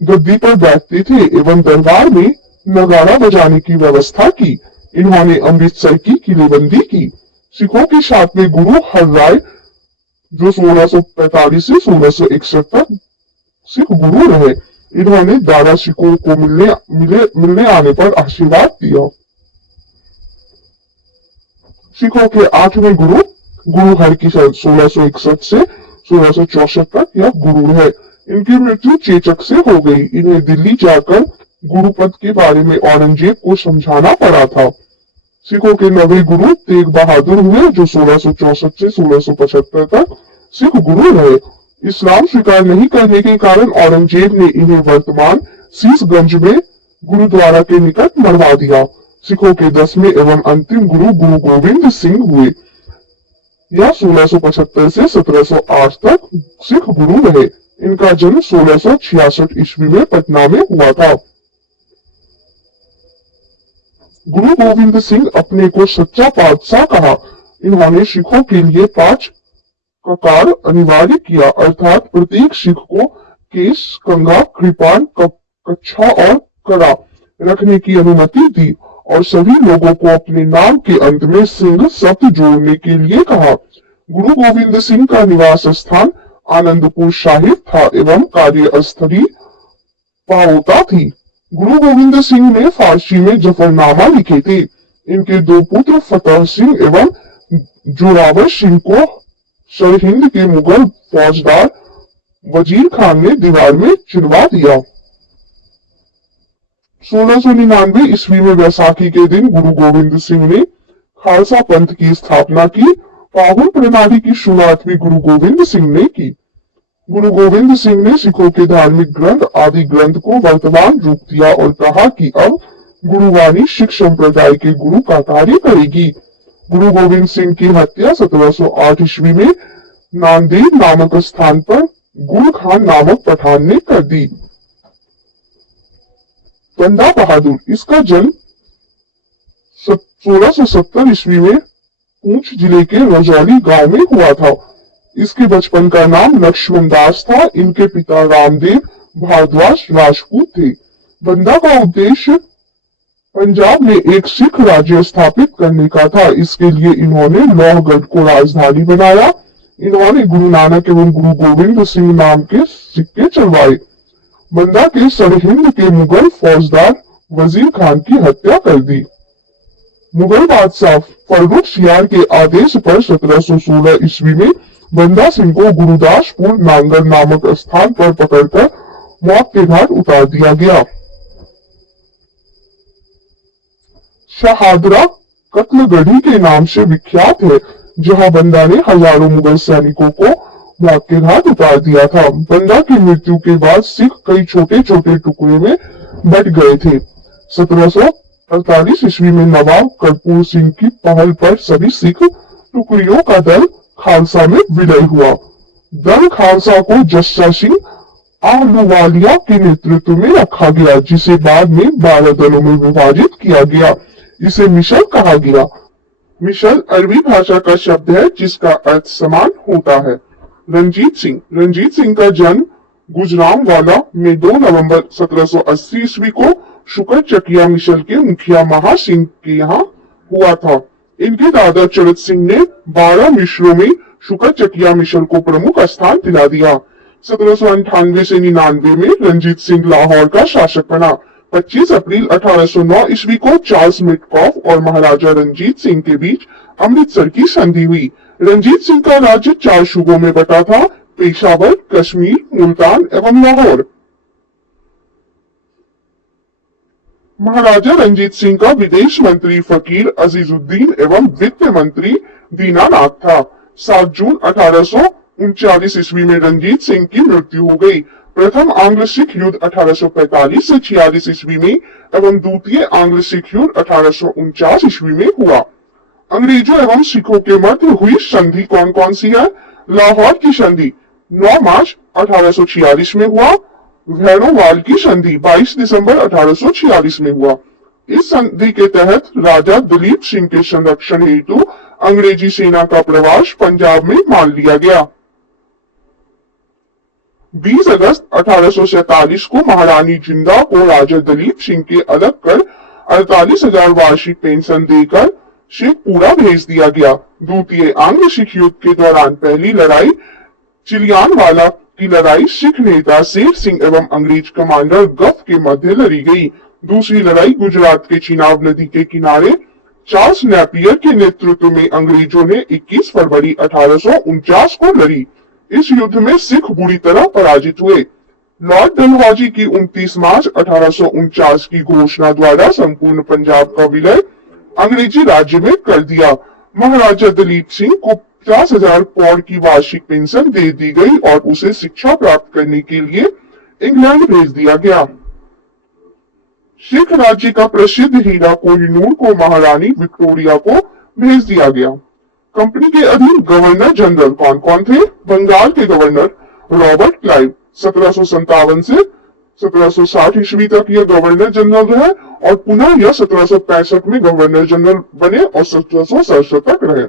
गद्दी पर बैठते थे एवं दरबार में नगाड़ा बजाने की व्यवस्था की। इन्होंने अमृतसर की किलेबंदी की। सिखों के सातवें गुरु हरराय जो 1645 से 1661 तक सिख गुरु रहे। इन्होंने दादा सिखों को मिलने आने पर आशीर्वाद दिया। सिखों के आठवें गुरु गुरु हरकिशन 1661 से 1664 तक यह गुरु है। इनकी मृत्यु चेचक से हो गई। इन्हें दिल्ली जाकर गुरुपद के बारे में औरंगजेब को समझाना पड़ा था। सिखों के नवे गुरु तेग बहादुर हुए जो 1664 से 1675 तक सिख गुरु रहे। इस्लाम स्वीकार नहीं करने के कारण औरंगजेब ने इन्हें वर्तमान शीशगंज में गुरुद्वारा के निकट मरवा दिया। सिखों के 10वें एवं अंतिम गुरु गुरु गोविंद सिंह हुए। यह 1675 से 1708 तक सिख गुरु रहे। इनका जन्म 1666 ईस्वी में पटना में हुआ था। गुरु गोविंद सिंह अपने को सच्चा पातशाह कहा। इन्होंने सिखों के लिए 5 ककार अनिवार्य किया, अर्थात प्रत्येक सिख को केश, कंघा, कृपाण, कच्छा और कड़ा रखने की अनुमति दी और सभी लोगों को अपने नाम के अंत में सिंह शब्द जोड़ने के लिए कहा। गुरु गोविंद सिंह का निवास स्थान आनंदपुर साहिब था एवं कार्यस्थली पाओता थी। गुरु गोविंद सिंह ने फारसी में जफरनामा लिखे थे। इनके 2 पुत्र फतेह सिंह एवं जोरावर सिंह को सरहिंद के मुगल फौजदार वजीर खान ने दीवार में चिनवा दिया। 1699 ईस्वी में वैसाखी के दिन गुरु गोविंद सिंह ने खालसा पंथ की स्थापना की। पाहुन प्रणाली की शुरुआत भी गुरु गोविंद सिंह ने की। गुरु गोविंद सिंह ने सिखों के धार्मिक ग्रंथ आदि ग्रंथ को वर्तमान रूप दिया और कहा कि अब गुरुवाणी सिख संप्रदाय के गुरु का कार्य करेगी। गुरु गोविंद सिंह की हत्या 1708 ईस्वी में नांदेड़ नामक स्थान पर गुल खान नामक पठान ने कर दी। बंदा बहादुर, इसका जन्म 1670 ईस्वी में पूंछ जिले के रजौली गांव में हुआ था। इसके बचपन का नाम लक्ष्मण दास था। इनके पिता रामदेव भारद्वाज राजपूत थे। बंदा का उद्देश्य पंजाब में एक सिख राज्य स्थापित करने का था। इसके लिए इन्होंने लोहगढ़ को राजधानी बनाया। इन्होंने गुरु नानक एवं गुरु गोविंद सिंह नाम के सिक्के चलवाए। बंदा के सरहिंद के मुगल फौजदार वजीर खान की हत्या कर दी। मुगल बादशाह फर्रुखसियार के आदेश पर 1716 ईस्वी में बंदा सिंह को गुरुदासपुर नांगल नामक स्थान पर पकड़कर मौत के घाट उतार दिया गया। शहादरा कत्लगढ़ी के नाम से विख्यात है, जहां बंदा ने हजारों मुगल सैनिकों को मौत के घाट उतार दिया था। बंदा की मृत्यु के बाद सिख कई छोटे छोटे टुकड़े में बट गए थे। 1748 ईस्वी में नवाब कर्पूर सिंह की पहल पर सभी सिख टुकड़ियों का दल खालसा में विलय हुआ। दल खालसा को जस्सा सिंह आहलूवालिया के नेतृत्व में रखा गया, जिसे बाद में 12 दलों में विभाजित किया गया। इसे मिशल कहा गया। मिशल अरबी भाषा का शब्द है जिसका अर्थ समान होता है। रंजीत सिंह का जन्म गुजरांवाला में 2 नवंबर 1780 ईस्वी को शुक्र चकिया मिशल के मुखिया महा सिंह के यहाँ हुआ था। इनके दादा चरत सिंह ने 12 मिश्रों में शुक्र चकिया मिशल को प्रमुख स्थान दिला दिया। 1798 से 99 में रंजीत सिंह लाहौर का शासक बना। 25 अप्रैल 1809 ईस्वी को चार्ल्स मिटकॉफ और महाराजा रंजीत सिंह के बीच अमृतसर की संधि हुई। रंजीत सिंह का राज्य 4 सूबों में बटा था: पेशावर, कश्मीर, मुल्तान एवं लाहौर। महाराजा रंजीत सिंह का विदेश मंत्री फकीर अजीजुद्दीन एवं वित्त मंत्री दीनानाथ था। 7 जून 1839 ईस्वी में रंजीत सिंह की मृत्यु हो गई। प्रथम आंग्ल सिख युद्ध 1845 से 46 ईस्वी में एवं द्वितीय आंग्ल सिख युद्ध 1849 ईस्वी में हुआ। अंग्रेजों एवं सिखों के मध्य हुई संधि कौन कौन सी है? लाहौर की संधि 9 मार्च 1846 में हुआ। भैरोवाल की संधि 22 दिसंबर 1846 में हुआ। इस संधि के तहत राजा दलीप सिंह के संरक्षण हेतु अंग्रेजी सेना का प्रवास पंजाब में मान लिया गया। 20 अगस्त 1847 को महारानी जिंदा को राजा दलीप सिंह के अलग कर 48,000 वार्षिक पेंशन देकर शेखपुरा भेज दिया गया। द्वितीय आंग्ल सिख युद्ध के दौरान पहली लड़ाई चिलियानवाला की लड़ाई सिख नेता शेर सिंह एवं अंग्रेज कमांडर गफ के मध्य लड़ी गई। दूसरी लड़ाई गुजरात के चिनाब नदी के किनारे चार्ल्स नेपियर के नेतृत्व में अंग्रेजों ने 21 फरवरी 1849 को लड़ी। इस युद्ध में सिख बुरी तरह पराजित हुए। लॉर्ड डलहौजी की 29 मार्च 1849 की घोषणा द्वारा संपूर्ण पंजाब का विलय अंग्रेजी राज्य में कर दिया। महाराजा दलीप सिंह को 50,000 पौंड की वार्षिक पेंशन दे दी गई और उसे शिक्षा प्राप्त करने के लिए इंग्लैंड भेज दिया गया। सिख राज्य का प्रसिद्ध हीरा कोहिनूर को महारानी विक्टोरिया को भेज दिया गया। कंपनी के अधीन गवर्नर जनरल कौन कौन थे? बंगाल के गवर्नर रॉबर्ट क्लाइव 1757 से 1760 ईस्वी तक यह गवर्नर जनरल रहे और पुनः यह 1765 में गवर्नर जनरल बने और 1767 तक रहे।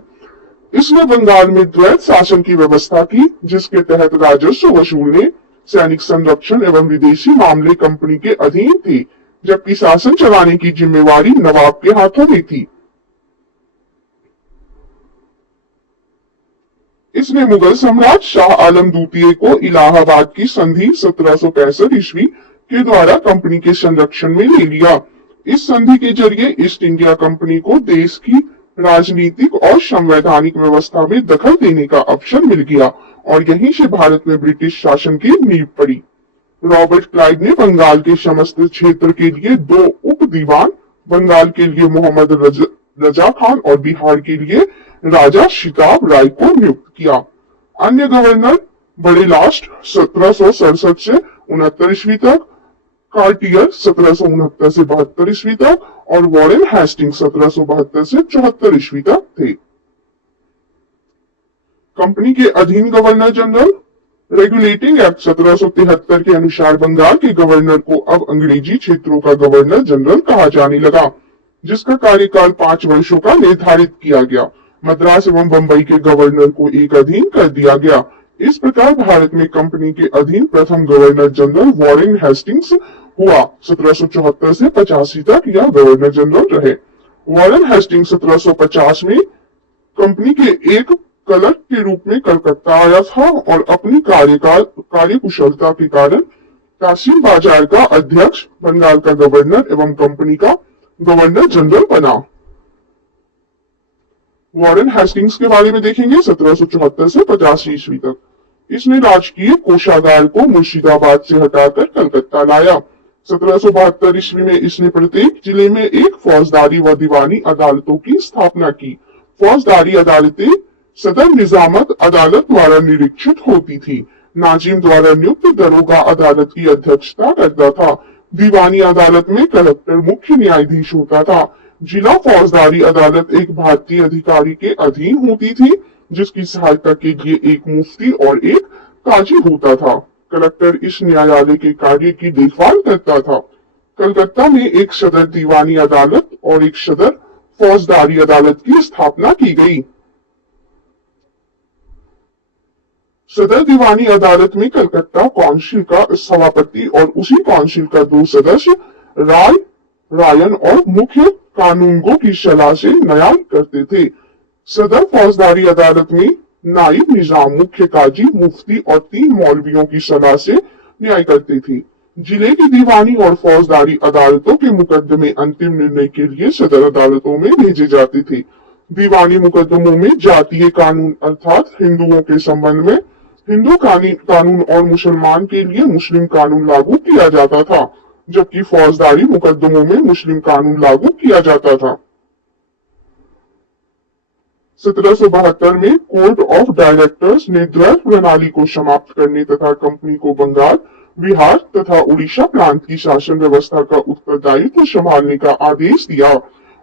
इसने बंगाल में द्वैत शासन की व्यवस्था की, जिसके तहत राजस्व वसूलने, सैनिक संरक्षण एवं विदेशी मामले कंपनी के अधीन थे, जबकि शासन चलाने की जिम्मेवारी नवाब के हाथों में थी। इसने मुगल सम्राट शाह आलम द्वितीय को इलाहाबाद की संधि 1765 ईस्वी के द्वारा कंपनी के संरक्षण में ले लिया। इस संधि के जरिए ईस्ट इंडिया कंपनी को देश की राजनीतिक और संवैधानिक व्यवस्था में दखल देने का अवसर मिल गया और यहीं से भारत में ब्रिटिश शासन की नींव पड़ी। रॉबर्ट क्लाइव ने बंगाल के समस्त क्षेत्र के लिए 2 उप दीवान, बंगाल के लिए मोहम्मद रजा खान और बिहार के लिए राजा शिताब राय को नियुक्त किया। अन्य गवर्नर बड़े लास्ट 1767 से 69 ईस्वी तक, कार्टियर 1769 से 72 ईस्वी तक और वॉरेन हेस्टिंग 1772 से 74 ईस्वी तक थे। कंपनी के अधीन गवर्नर जनरल रेगुलेटिंग एक्ट 1773 के अनुसार बंगाल के गवर्नर को अब अंग्रेजी क्षेत्रों का गवर्नर जनरल कहा जाने लगा, जिसका कार्यकाल 5 वर्षों का निर्धारित किया गया। मद्रास एवं बंबई के गवर्नर को एक अधीन कर दिया गया। इस प्रकार भारत में कंपनी के अधीन प्रथम गवर्नर जनरल वॉरेन हेस्टिंग्स हुआ। 1774 से 85 तक यह गवर्नर जनरल रहे। वॉरेन हेस्टिंग्स 1750 में कंपनी के एक क्लर्क के रूप में कलकत्ता आया था और अपनी कार्यकुशलता के कारण कासिम बाजार का अध्यक्ष, बंगाल का गवर्नर एवं कंपनी का गवर्नर जनरल बना। वॉरेन हेस्टिंग्स के बारे में देखेंगे 1774 से 85 ईस्वी तक। इसने राजकीय कोषागार को मुर्शिदाबाद से हटाकर कलकत्ता लाया। 1772 ईस्वी में इसने प्रत्येक जिले में एक फौजदारी व दीवानी अदालतों की स्थापना की। फौजदारी अदालतें सदर निजामत अदालत द्वारा निरीक्षित होती थी। नाजिम द्वारा नियुक्त दरोगा अदालत की अध्यक्षता करता था। दीवानी अदालत में कलेक्टर मुख्य न्यायाधीश होता था। जिला फौजदारी अदालत एक भारतीय अधिकारी के अधीन होती थी, जिसकी सहायता के लिए एक मुफ्ती और एक काजी होता था। कलेक्टर इस न्यायालय के कार्य की देखभाल करता था। कलकत्ता में एक सदर दीवानी अदालत और एक सदर फौजदारी अदालत की स्थापना की गई। सदर दीवानी अदालत में कलकत्ता काउंसिल का सभापति और उसी काउंसिल का 2 सदस्य राय, रायन और मुख्य कानूनगो की सलाह से न्याय करते थे। सदर फौजदारी अदालत में नाइब निजाम, मुख्य काजी, मुफ्ती और 3 मौलवियों की सलाह से न्याय करते थे। जिले की दीवानी और फौजदारी अदालतों के मुकदमे अंतिम निर्णय के लिए सदर अदालतों में भेजे जाते थे। दीवानी मुकदमों में जातीय कानून अर्थात हिंदुओं के संबंध में हिंदू कानून और मुसलमान के लिए मुस्लिम कानून लागू किया जाता था, जबकि फौजदारी मुकदमों में मुस्लिम कानून लागू किया जाता था। 1772 में कोर्ट ऑफ डायरेक्टर्स ने द्वैत प्रणाली को समाप्त करने तथा कंपनी को बंगाल, बिहार तथा उड़ीसा प्रांत की शासन व्यवस्था का उत्तरदायित्व संभालने का आदेश दिया।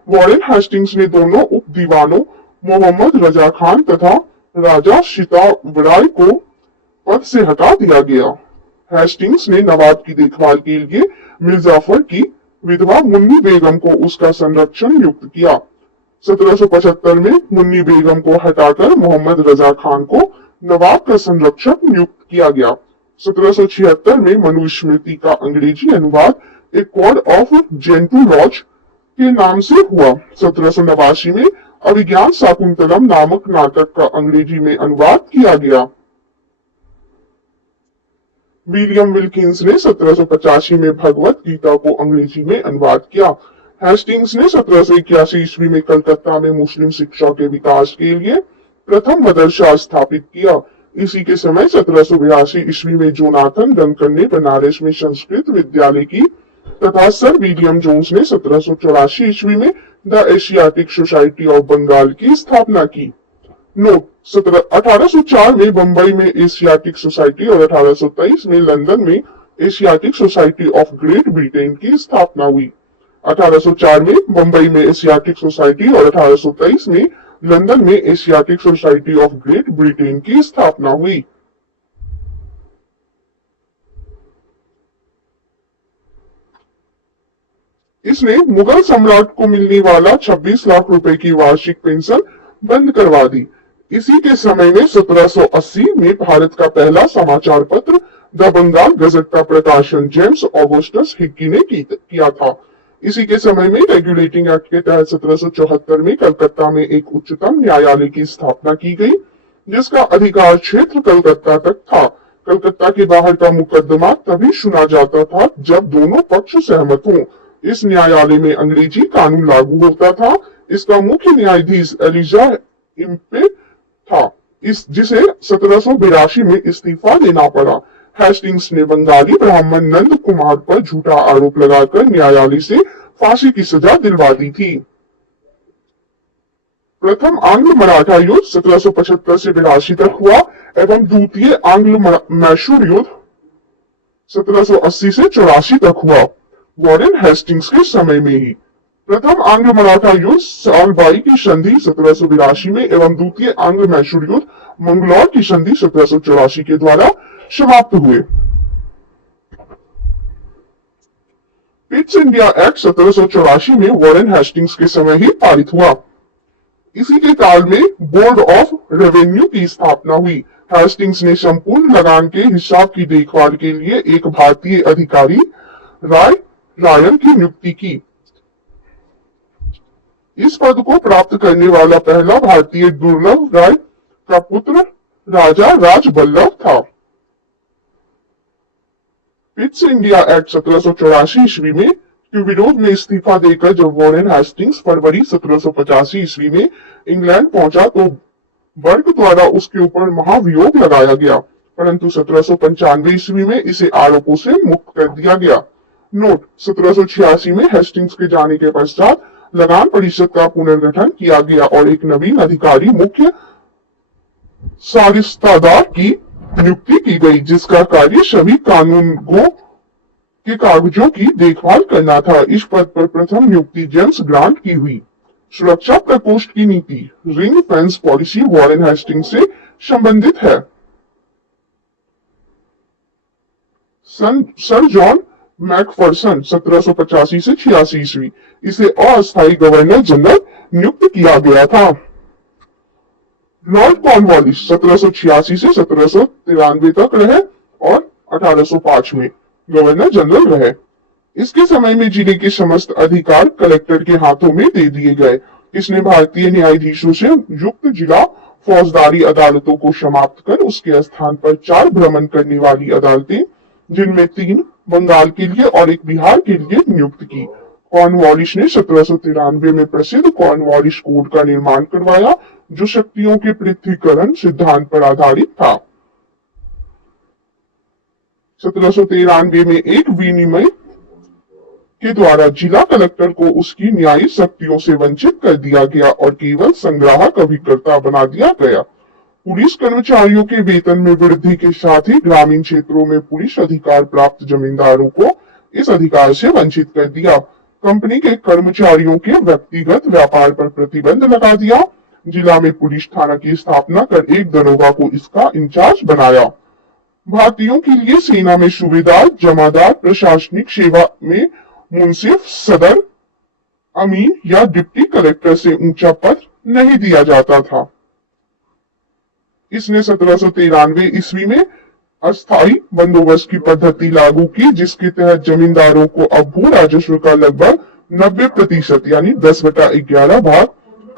वॉरेन हेस्टिंग्स ने दोनों उप दीवानों मोहम्मद रजा खान तथा राजा शिताब राय को पद से हटा दिया गया। हेस्टिंग्स ने नवाब की देखभाल के लिए मिर्जाफर की विधवा मुन्नी बेगम को उसका संरक्षण नियुक्त किया। 1775 में मुन्नी बेगम को हटाकर मोहम्मद रजा खान को नवाब का संरक्षक नियुक्त किया गया। 1776 में मनुस्मृति का अंग्रेजी अनुवाद ए कोड ऑफ जेंटू लॉज के नाम से हुआ। 1789 में अभिज्ञान शाकुंतलम नामक नाटक का अंग्रेजी में अनुवाद किया गया। विलियम विल्किंस ने 1785 में भगवत गीता को अंग्रेजी में अनुवाद किया। हेस्टिंग्स ने 1781 ईस्वी में कलकत्ता में मुस्लिम शिक्षा के विकास के लिए प्रथम मदरसा स्थापित किया। इसी के समय 1782 ईस्वी में जोनाथन डंकन ने बनारस में संस्कृत विद्यालय की तथा सर विलियम जोन्स ने 1784 ईस्वी में the Asiatic Society of Bengal की स्थापना की। नोट: 1804 में बंबई में एशियाटिक सोसाइटी और 1823 में लंदन में Asiatic Society of great Britain की स्थापना हुई। 1804 में बंबई में एशियाटिक सोसाइटी और 1823 में लंदन में Asiatic Society of great Britain की स्थापना हुई। इसने मुगल सम्राट को मिलने वाला 26 लाख रुपए की वार्षिक पेंशन बंद करवा दी। इसी के समय में 1780 में भारत का पहला समाचार पत्र द बंगाल गजट का प्रकाशन जेम्स ऑगस्टस हिक्की ने किया था। इसी के समय में रेगुलेटिंग एक्ट के तहत 1774 में कलकत्ता में एक उच्चतम न्यायालय की स्थापना की गई, जिसका अधिकार क्षेत्र कलकत्ता तक था। कलकत्ता के बाहर का मुकदमा तभी सुना जाता था जब दोनों पक्ष सहमत हों। इस न्यायालय में अंग्रेजी कानून लागू होता था। इसका मुख्य न्यायाधीश एलिजा इम्पे था, जिसे 1782 में इस्तीफा देना पड़ा। हेस्टिंग्स ने बंगाली ब्राह्मण नंद कुमार पर झूठा आरोप लगाकर न्यायालय से फांसी की सजा दिलवा दी थी। प्रथम आंग्ल मराठा युद्ध 1775 से 82 तक हुआ एवं द्वितीय आंग्ल मैसूर युद्ध 1780 से 84 तक हुआ। वॉरेन हेस्टिंग्स के समय में ही प्रथम आंग्ल मराठा युद्ध साल 22 की संधि 1782 में एवं द्वितीय आंग्ल मैसूर युद्ध मंगलौर की संधि 1784 के द्वारा समाप्त हुए। पिट्स इंडिया एक्ट 1784 में वॉरेन हेस्टिंग्स के समय ही पारित हुआ। इसी के काल में बोर्ड ऑफ रेवेन्यू की स्थापना हुई। हेस्टिंग्स ने संपूर्ण लगान के हिसाब की देखभाल के लिए एक भारतीय अधिकारी रायन की नियुक्ति की। इस पद को प्राप्त करने वाला पहला भारतीय दुर्लभ राय का पुत्र राजा राजबल्लभ था। पिट्स इंडिया एक्ट 1784 ईस्वी में के विरोध में इस्तीफा देकर जब वॉरेन हेस्टिंग्स फरवरी 1785 ईस्वी में इंग्लैंड पहुंचा तो बर्ग द्वारा उसके ऊपर महाभियोग लगाया गया, परंतु 1795 ईस्वी में इसे आरोपों से मुक्त कर दिया गया। नोट: 1786 में हेस्टिंग्स के जाने के पश्चात लगान परिषद का पुनर्गठन किया गया और एक नवीन अधिकारी मुख्य सारिस्तादार की नियुक्ति की गई, जिसका कार्य सभी कानूनगों के कागजों की देखभाल करना था। इस पद पर प्रथम नियुक्ति जेम्स ग्रांट की हुई। सुरक्षा प्रकोष्ठ की नीति ring fence policy Warren Hastings से संबंधित है। सर जॉन मैकफरसन 1785 से 86 ईस्वी इसे अस्थायी गवर्नर जनरल नियुक्त किया गया था। लॉर्ड कॉर्नवालिस 1786 से 1793 तक रहे और 1805 में गवर्नर जनरल रहे। इसके समय में जिले के समस्त अधिकार कलेक्टर के हाथों में दे दिए गए। इसने भारतीय न्यायाधीशों से युक्त जिला फौजदारी अदालतों को समाप्त कर उसके स्थान पर 4 भ्रमण करने वाली अदालतें, जिनमें 3 बंगाल के लिए और एक बिहार के लिए नियुक्त की। कॉर्नवालिस ने 1793 में प्रसिद्ध कॉर्नवालिस कोड का निर्माण करवाया, जो शक्तियों के पृथ्वीकरण सिद्धांत पर आधारित था। 1793 में एक विनिमय के द्वारा जिला कलेक्टर को उसकी न्यायिक शक्तियों से वंचित कर दिया गया और केवल संग्राहक अभिकर्ता बना दिया गया। पुलिस कर्मचारियों के वेतन में वृद्धि के साथ ही ग्रामीण क्षेत्रों में पुलिस अधिकार प्राप्त जमींदारों को इस अधिकार से वंचित कर दिया। कंपनी के कर्मचारियों के व्यक्तिगत व्यापार पर प्रतिबंध लगा दिया। जिला में पुलिस थाना की स्थापना कर एक दरोगा को इसका इंचार्ज बनाया। भारतीयों के लिए सेना में सूबेदार, जमादार, प्रशासनिक सेवा में मुंसिफ, सदर, अमीन या डिप्टी कलेक्टर से ऊंचा पद नहीं दिया जाता था। इसने 1793 ईस्वी में अस्थायी बंदोबस्त की पद्धति लागू की, जिसके तहत जमींदारों को अब भू राजस्व का लगभग 90% यानी 10/11 भाग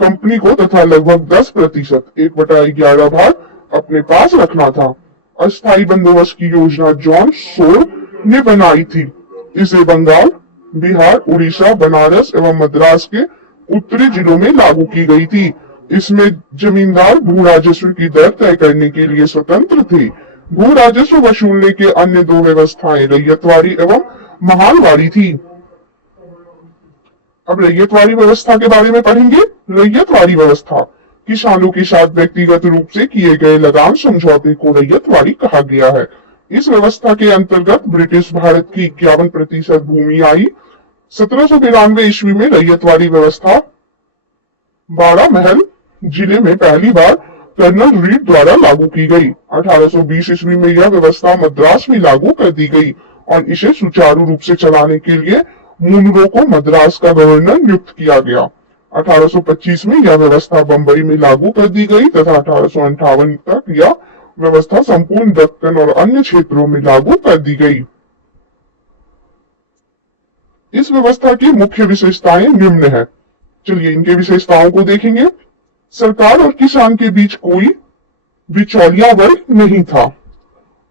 कंपनी को तथा लगभग 10% 1/11 भाग अपने पास रखना था। अस्थायी बंदोबस्त की योजना जॉन सोर ने बनाई थी। इसे बंगाल, बिहार, उड़ीसा, बनारस एवं मद्रास के उत्तरी जिलों में लागू की गई थी। इसमें जमींदार भू राजस्व की दर तय करने के लिए स्वतंत्र थे। भू राजस्व वसूलने के अन्य दो व्यवस्थाएं रैयतवाड़ी एवं महालवाड़ी थी। अब रैयतवाड़ी व्यवस्था के बारे में पढ़ेंगे। रैयतवाड़ी व्यवस्था किसानों के साथ व्यक्तिगत रूप से किए गए लगान समझौते को रैयतवाड़ी कहा गया है। इस व्यवस्था के अंतर्गत ब्रिटिश भारत की 51% भूमि आई। 1792 ईस्वी में रैयतवाड़ी व्यवस्था बाड़ा महल जिले में पहली बार कर्नल रीड द्वारा लागू की गई। 1820 ईस्वी में यह व्यवस्था मद्रास में लागू कर दी गई और इसे सुचारू रूप से चलाने के लिए मुनरो को मद्रास का गवर्नर नियुक्त किया गया। 1825 में यह व्यवस्था बंबई में लागू कर दी गई तथा 1858 तक यह व्यवस्था संपूर्ण दक्कन और अन्य क्षेत्रों में लागू कर दी गई। इस व्यवस्था की मुख्य विशेषताएं निम्न है। चलिए इनके विशेषताओं को देखेंगे। सरकार और किसान के बीच कोई बिचौलिया वर्ग नहीं था।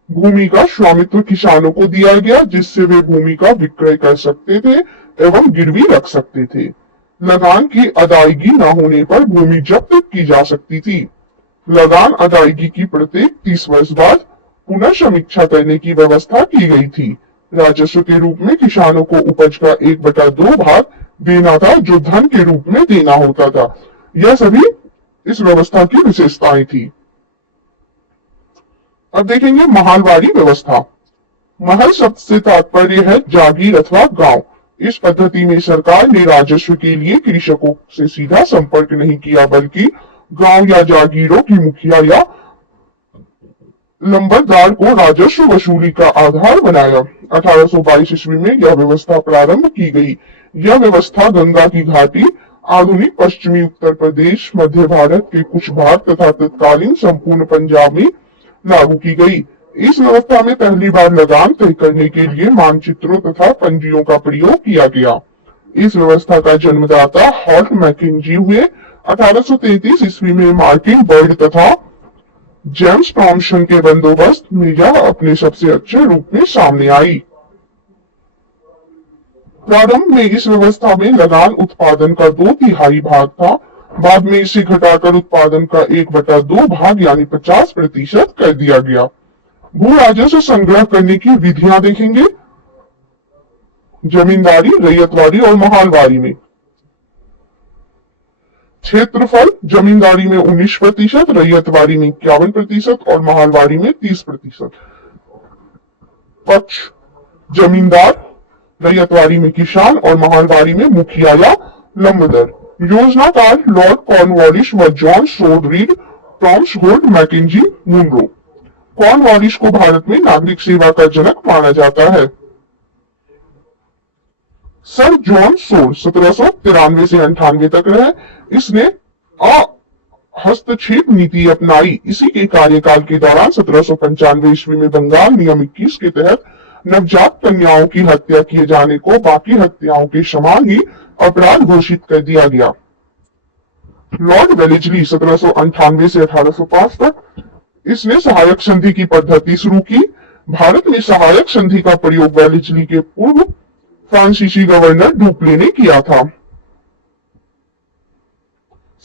भूमि का स्वामित्व किसानों को दिया गया, जिससे वे भूमि का विक्रय कर सकते थे एवं गिरवी रख सकते थे। लगान की अदायगी न होने पर भूमि जब्त की जा सकती थी। लगान अदायगी की प्रत्येक 30 वर्ष बाद पुनः समीक्षा करने की व्यवस्था की गई थी। राजस्व के रूप में किसानों को उपज का 1/2 भाग देना था, जो धन के रूप में देना होता था। यह सभी इस व्यवस्था की विशेषताएं थी। अब देखेंगे महालवाड़ी व्यवस्था। महल शब्द से तात्पर्य है जागीर अथवा गांव। इस पद्धति में सरकार ने राजस्व के लिए कृषकों से सीधा संपर्क नहीं किया, बल्कि गांव या जागीरों की मुखिया या लंबरदार को राजस्व वसूली का आधार बनाया। 1822 ईस्वी में यह व्यवस्था प्रारंभ की गई। यह व्यवस्था गंगा की घाटी, आधुनिक पश्चिमी उत्तर प्रदेश, मध्य भारत के कुछ भाग तथा तत्कालीन संपूर्ण पंजाब में लागू की गई। इस व्यवस्था में पहली बार लगान तय करने के लिए मानचित्रों तथा पंजियों का प्रयोग किया गया। इस व्यवस्था का जन्मदाता हॉल्ट मैकेंजी हुए। 1833 ईस्वी में मार्टिन बर्ड तथा जेम्स टॉमसन के बंदोबस्त में यह अपने सबसे अच्छे रूप में सामने आई। प्रारंभ में इस व्यवस्था में लगान उत्पादन का 2/3 भाग था। बाद में इसे घटाकर उत्पादन का 1/2 भाग यानी 50% कर दिया गया। भू राजस्व संग्रह करने की विधियां देखेंगे। जमींदारी, रैयतवाड़ी और महालवाड़ी में क्षेत्रफल जमींदारी में 19%, रैयतवाड़ी में 51% और महालवाड़ी में 30%। पक्ष जमींदार, रैयतवाड़ी में किसान और महालवाड़ी में मुखिया या लंबरदार। योजनाकार लॉर्ड कॉर्नवालिस व John Shore Read, Thomas Holt Mackenzie, Munro. Cornwallis को भारत में नागरिक सेवा का जनक माना जाता है। सर जॉन सोर 1793 से 98 तक रहे। इसने हस्तक्षेप नीति अपनाई। इसी के कार्यकाल के दौरान 1795 ईस्वी में बंगाल नियम 21 के तहत नवजात कन्याओं की हत्या किए जाने को बाकी हत्याओं के समान ही अपराध घोषित कर दिया गया। लॉर्ड वेलेस्ली 1798 से 1805 तक, इसने सहायक संधि की पद्धति शुरू की। भारत में सहायक संधि का प्रयोग वेलेस्ली के पूर्व फ्रांसीसी गवर्नर डुप्ले ने किया था।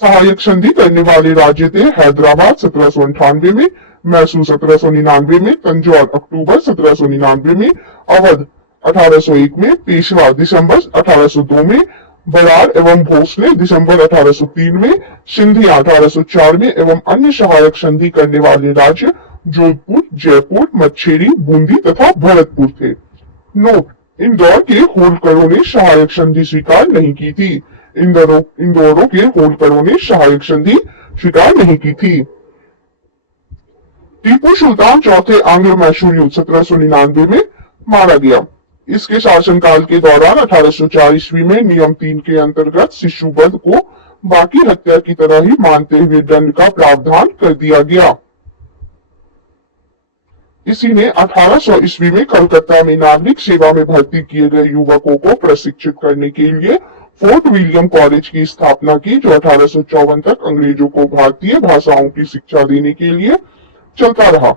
सहायक संधि करने वाले राज्य थे हैदराबाद 1798 में, मैसूर 1799 में, तंजौर अक्टूबर 1799 में, अवध 1801 में, पेशवा दिसंबर 1802 में, बरार एवं भोसले दिसंबर 1803 में, सिंधिया 1804 में एवं अन्य सहायक संधि करने वाले राज्य जोधपुर, जयपुर, मच्छेरी, बूंदी तथा भरतपुर थे। नोट: इंदौर के होलकरों ने सहायक संधि स्वीकार नहीं की थी। इंदौरों के होलकरों ने सहायक संधि स्वीकार नहीं की थी। टीपू सुल्तान चौथे आंग्लो मैसूर युद्ध 1799 में मारा गया। इसके शासनकाल के दौरान 1804 ईस्वी में नियम 3 के अंतर्गत शिशुवध को बाकी हत्या की तरह ही मानते हुए दंड का प्रावधान कर दिया गया। इसी ने 1800 ईस्वी में कलकत्ता में नागरिक सेवा में भर्ती किए गए युवकों को प्रशिक्षित करने के लिए फोर्ट विलियम कॉलेज की स्थापना की, जो 1854 तक अंग्रेजों को भारतीय भाषाओं की शिक्षा देने के लिए चलता रहा।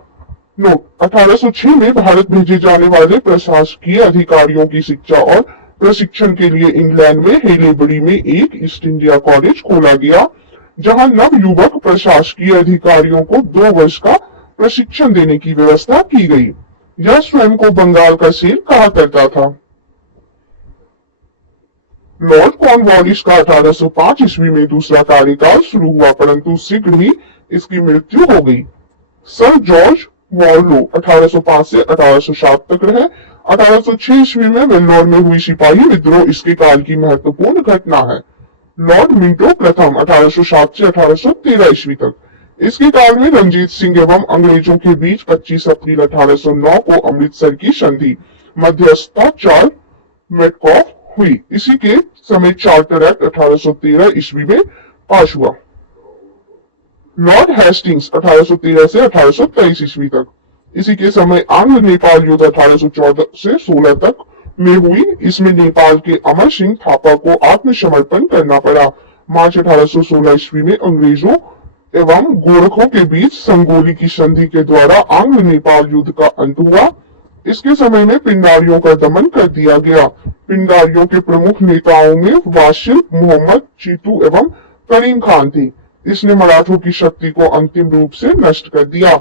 नोट: 1806 में भारत भेजे जाने वाले प्रशासकीय अधिकारियों की शिक्षा और प्रशिक्षण के लिए इंग्लैंड में हेलेबरी में एक ईस्ट इंडिया कॉलेज खोला गया, जहां नव युवक प्रशासकीय अधिकारियों को 2 वर्ष का प्रशिक्षण देने की व्यवस्था की गई। यह स्वयं को बंगाल का शेर कहा करता था। लॉर्ड कॉर्नवालिस का 1805 ईस्वी में दूसरा कार्यकाल शुरू हुआ, परंतु शीघ्र ही इसकी मृत्यु हो गई। सर जॉर्ज वॉरलो 1805 से 1807 तक रहे। 1806 ईस्वी में वेल्लोर में हुई सिपाही विद्रोह इसके काल की महत्वपूर्ण घटना है। लॉर्ड मिंटो प्रथम 1807 से 1813 ईस्वी तक, इसके काल में रंजीत सिंह एवं अंग्रेजों के बीच 25 अप्रैल 1809 को अमृतसर की संधि मध्यस्थता चार्ल्स मेटकॉफ हुई। इसी के समय चार्टर एक्ट 1813 ईस्वी में पास हुआ। लॉर्ड हेस्टिंग्स 1813 से 1823 ईस्वी तक, इसी के समय आंग्ल नेपाल युद्ध 1814 से 16 तक में हुई। इसमें नेपाल के अमर सिंह थापा को आत्मसमर्पण करना पड़ा। मार्च 1816 ईस्वी में अंग्रेजों एवं गोरखों के बीच संगोली की संधि के द्वारा आंग्ल नेपाल युद्ध का अंत हुआ। इसके समय में पिंडारियों का दमन कर दिया गया। पिंडारियों के प्रमुख नेताओं में वासिल मोहम्मद चीतू एवं करीम खान थे। इसने मराठों की शक्ति को अंतिम रूप से नष्ट कर दिया।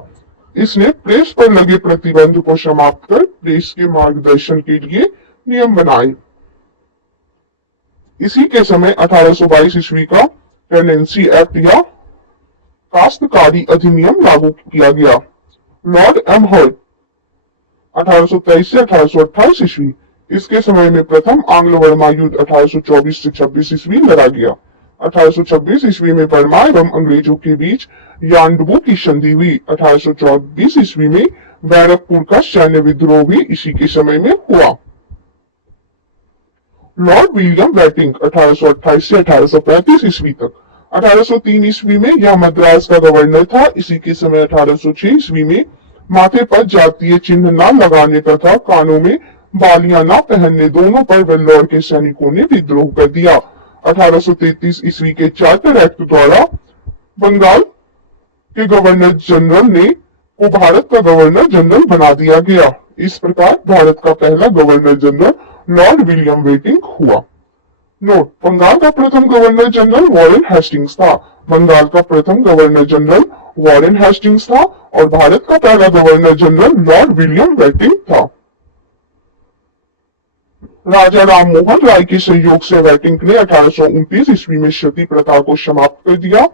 इसने प्रेस पर लगे प्रतिबंध को समाप्त कर प्रेस के मार्गदर्शन के लिए नियम बनाए। इसी के समय 1822 ईस्वी का टेनेंसी एक्ट या काश्तकारी अधिनियम लागू किया गया। लॉर्ड एमहर्ट 1823 से 1828 ईस्वी, इसके समय में प्रथम आंग्लो बर्मा युद्ध 1824 से 26 ईस्वी लड़ा गया। 1826 ईस्वी में बर्मा एवं अंग्रेजों के बीच यानडबू की संधि हुई। 1824 ईस्वी में बैरकपुर का सैन्य विद्रोह भी इसी के समय में हुआ। लॉर्ड विलियम वेटिंग 1828 से 1835 ईस्वी तक, 1803 ईस्वी में यह मद्रास का गवर्नर था। इसी के समय 1806 ईस्वी में माथे पर जातीय चिन्ह न लगाने तथा कानों में बालियां न पहनने दोनों पर वेल्लोर के सैनिकों ने विद्रोह कर दिया। 1833 ईस्वी के चार्टर एक्ट द्वारा बंगाल के गवर्नर जनरल ने को भारत का गवर्नर जनरल बना दिया गया। इस प्रकार भारत का पहला governor general Lord William waiting हुआ। नोट: बंगाल का प्रथम गवर्नर जनरल वॉरेन हेस्टिंग्स था। बंगाल का प्रथम गवर्नर जनरल वॉरेन हेस्टिंग्स था और भारत का पहला governor general Lord William waiting था। राजा राम मोहन राय के सहयोग से वेटिंग ने 1829 ईस्वी में सती प्रथा को समाप्त कर दिया।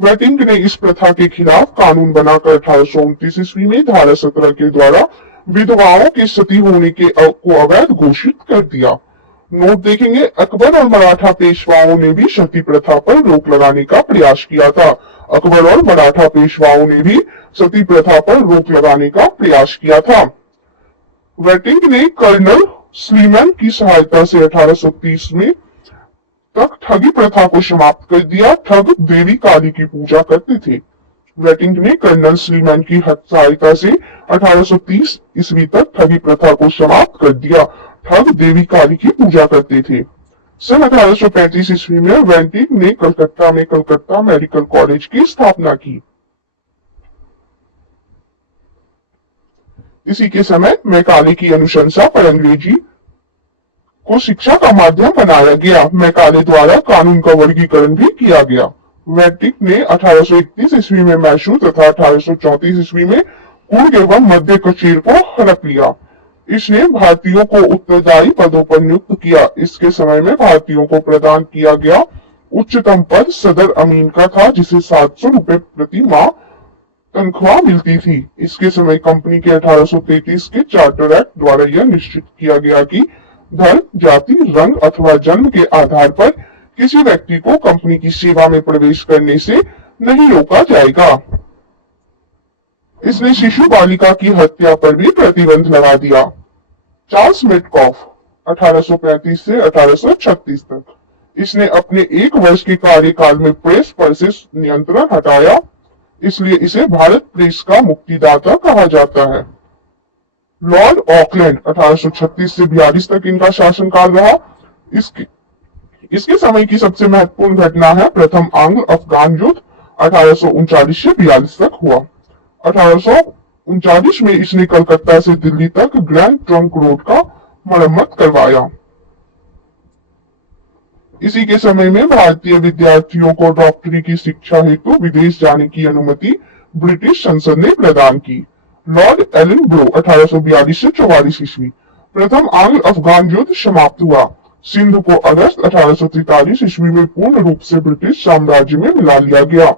वेटिंग ने इस प्रथा के खिलाफ कानून बनाकर 1829 ईस्वी में धारा 17 के द्वारा विधवाओं के सती होने को अवैध घोषित कर दिया। नोट देखेंगे, अकबर और मराठा पेशवाओं ने भी सती प्रथा पर रोक लगाने का प्रयास किया था। अकबर और मराठा पेशवाओं ने भी सती प्रथा पर रोक लगाने का प्रयास किया था। वेटिंग ने कर्नल स्लीमैन की सहायता से 1830 में तक ठगी प्रथा को समाप्त कर दिया। ठग देवी काली की पूजा करते थे। वेटिंग ने कर्नल स्लीमैन की सहायता से 1830 ईस्वी तक ठगी प्रथा को समाप्त कर दिया। ठग देवी काली की पूजा करते थे। सन 1835 ईस्वी में वेटिंग ने कलकत्ता में कलकत्ता मेडिकल कॉलेज की स्थापना की। इसी के समय मैकाले की अनुशंसा पर अंग्रेजी को शिक्षा का माध्यम बनाया गया। मैकाले द्वारा कानून का वर्गीकरण भी किया गया। वेटिंग ने 1831 ईस्वी में मैसूर तथा 1834 ईस्वी में कुर्ग एवं मध्य कचेर को हड़प लिया। इसने भारतीयों को उत्तरदायी पदों पर नियुक्त किया। इसके समय में भारतीयों को प्रदान किया गया उच्चतम पद सदर अमीन का था, जिसे 700 रुपए प्रति माह तनख्वाह मिलती थी। इसके समय कंपनी के 1833 के चार्टर एक्ट द्वारा यह निश्चित किया गया कि धर्म, जाति, रंग अथवा जन्म के आधार पर किसी व्यक्ति को कंपनी की सेवा में प्रवेश करने से नहीं रोका जाएगा। इसने शिशु बालिका की हत्या पर भी प्रतिबंध लगा दिया। चार्ल्स मिटकॉफ 1835 से 1836 तक, इसने अपने एक वर्ष के कार्यकाल में प्रेस पर से नियंत्रण हटाया, इसलिए इसे भारत प्रेस का मुक्तिदाता कहा जाता है। लॉर्ड ऑकलैंड 1836 से 42 तक इनका शासनकाल रहा। इसके समय की सबसे महत्वपूर्ण घटना है प्रथम आंग्ल अफगान युद्ध 1839 से 42 तक हुआ। 1839 में इसने कलकत्ता से दिल्ली तक ग्रैंड ट्रंक रोड का मरम्मत करवाया। इसी के समय में भारतीय विद्यार्थियों को डॉक्टरी की शिक्षा हेतु विदेश जाने की अनुमति ब्रिटिश संसद ने प्रदान की। लॉर्ड एलन ब्रो 1842 से 44 ईस्वी, प्रथम आंग्ल अफगान युद्ध समाप्त हुआ। सिंध को अगस्त 1843 ईस्वी में पूर्ण रूप से ब्रिटिश साम्राज्य में मिला लिया गया।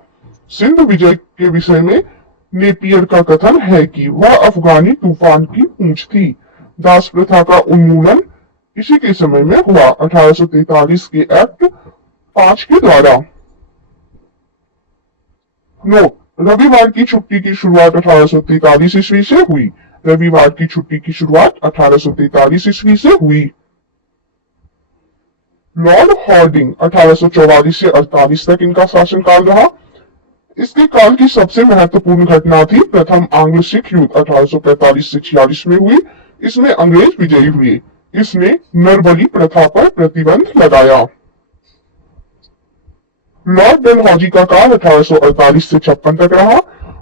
सिंध विजय के विषय में नेपियर का कथन है कि वह अफगानी तूफान की पूंछ थी। दास प्रथा का उन्मूलन इसी के समय में हुआ 1843 के एक्ट 5 के द्वारा। नोट, रविवार की छुट्टी की शुरुआत 1843 ईस्वी से हुई। रविवार की छुट्टी की शुरुआत 1843 ईस्वी से हुई। लॉर्ड हॉर्डिंग 1844 से 48 तक इनका शासनकाल रहा। इसके काल की सबसे महत्वपूर्ण घटना थी प्रथम आंग्ल सिख युद्ध 1845 से 46 में हुई। इसमें अंग्रेज विजयी हुए। इसने नरबली प्रथा पर प्रतिबंध लगाया। लॉर्ड डलहौजी का काल 1848 से 56 तक रहा।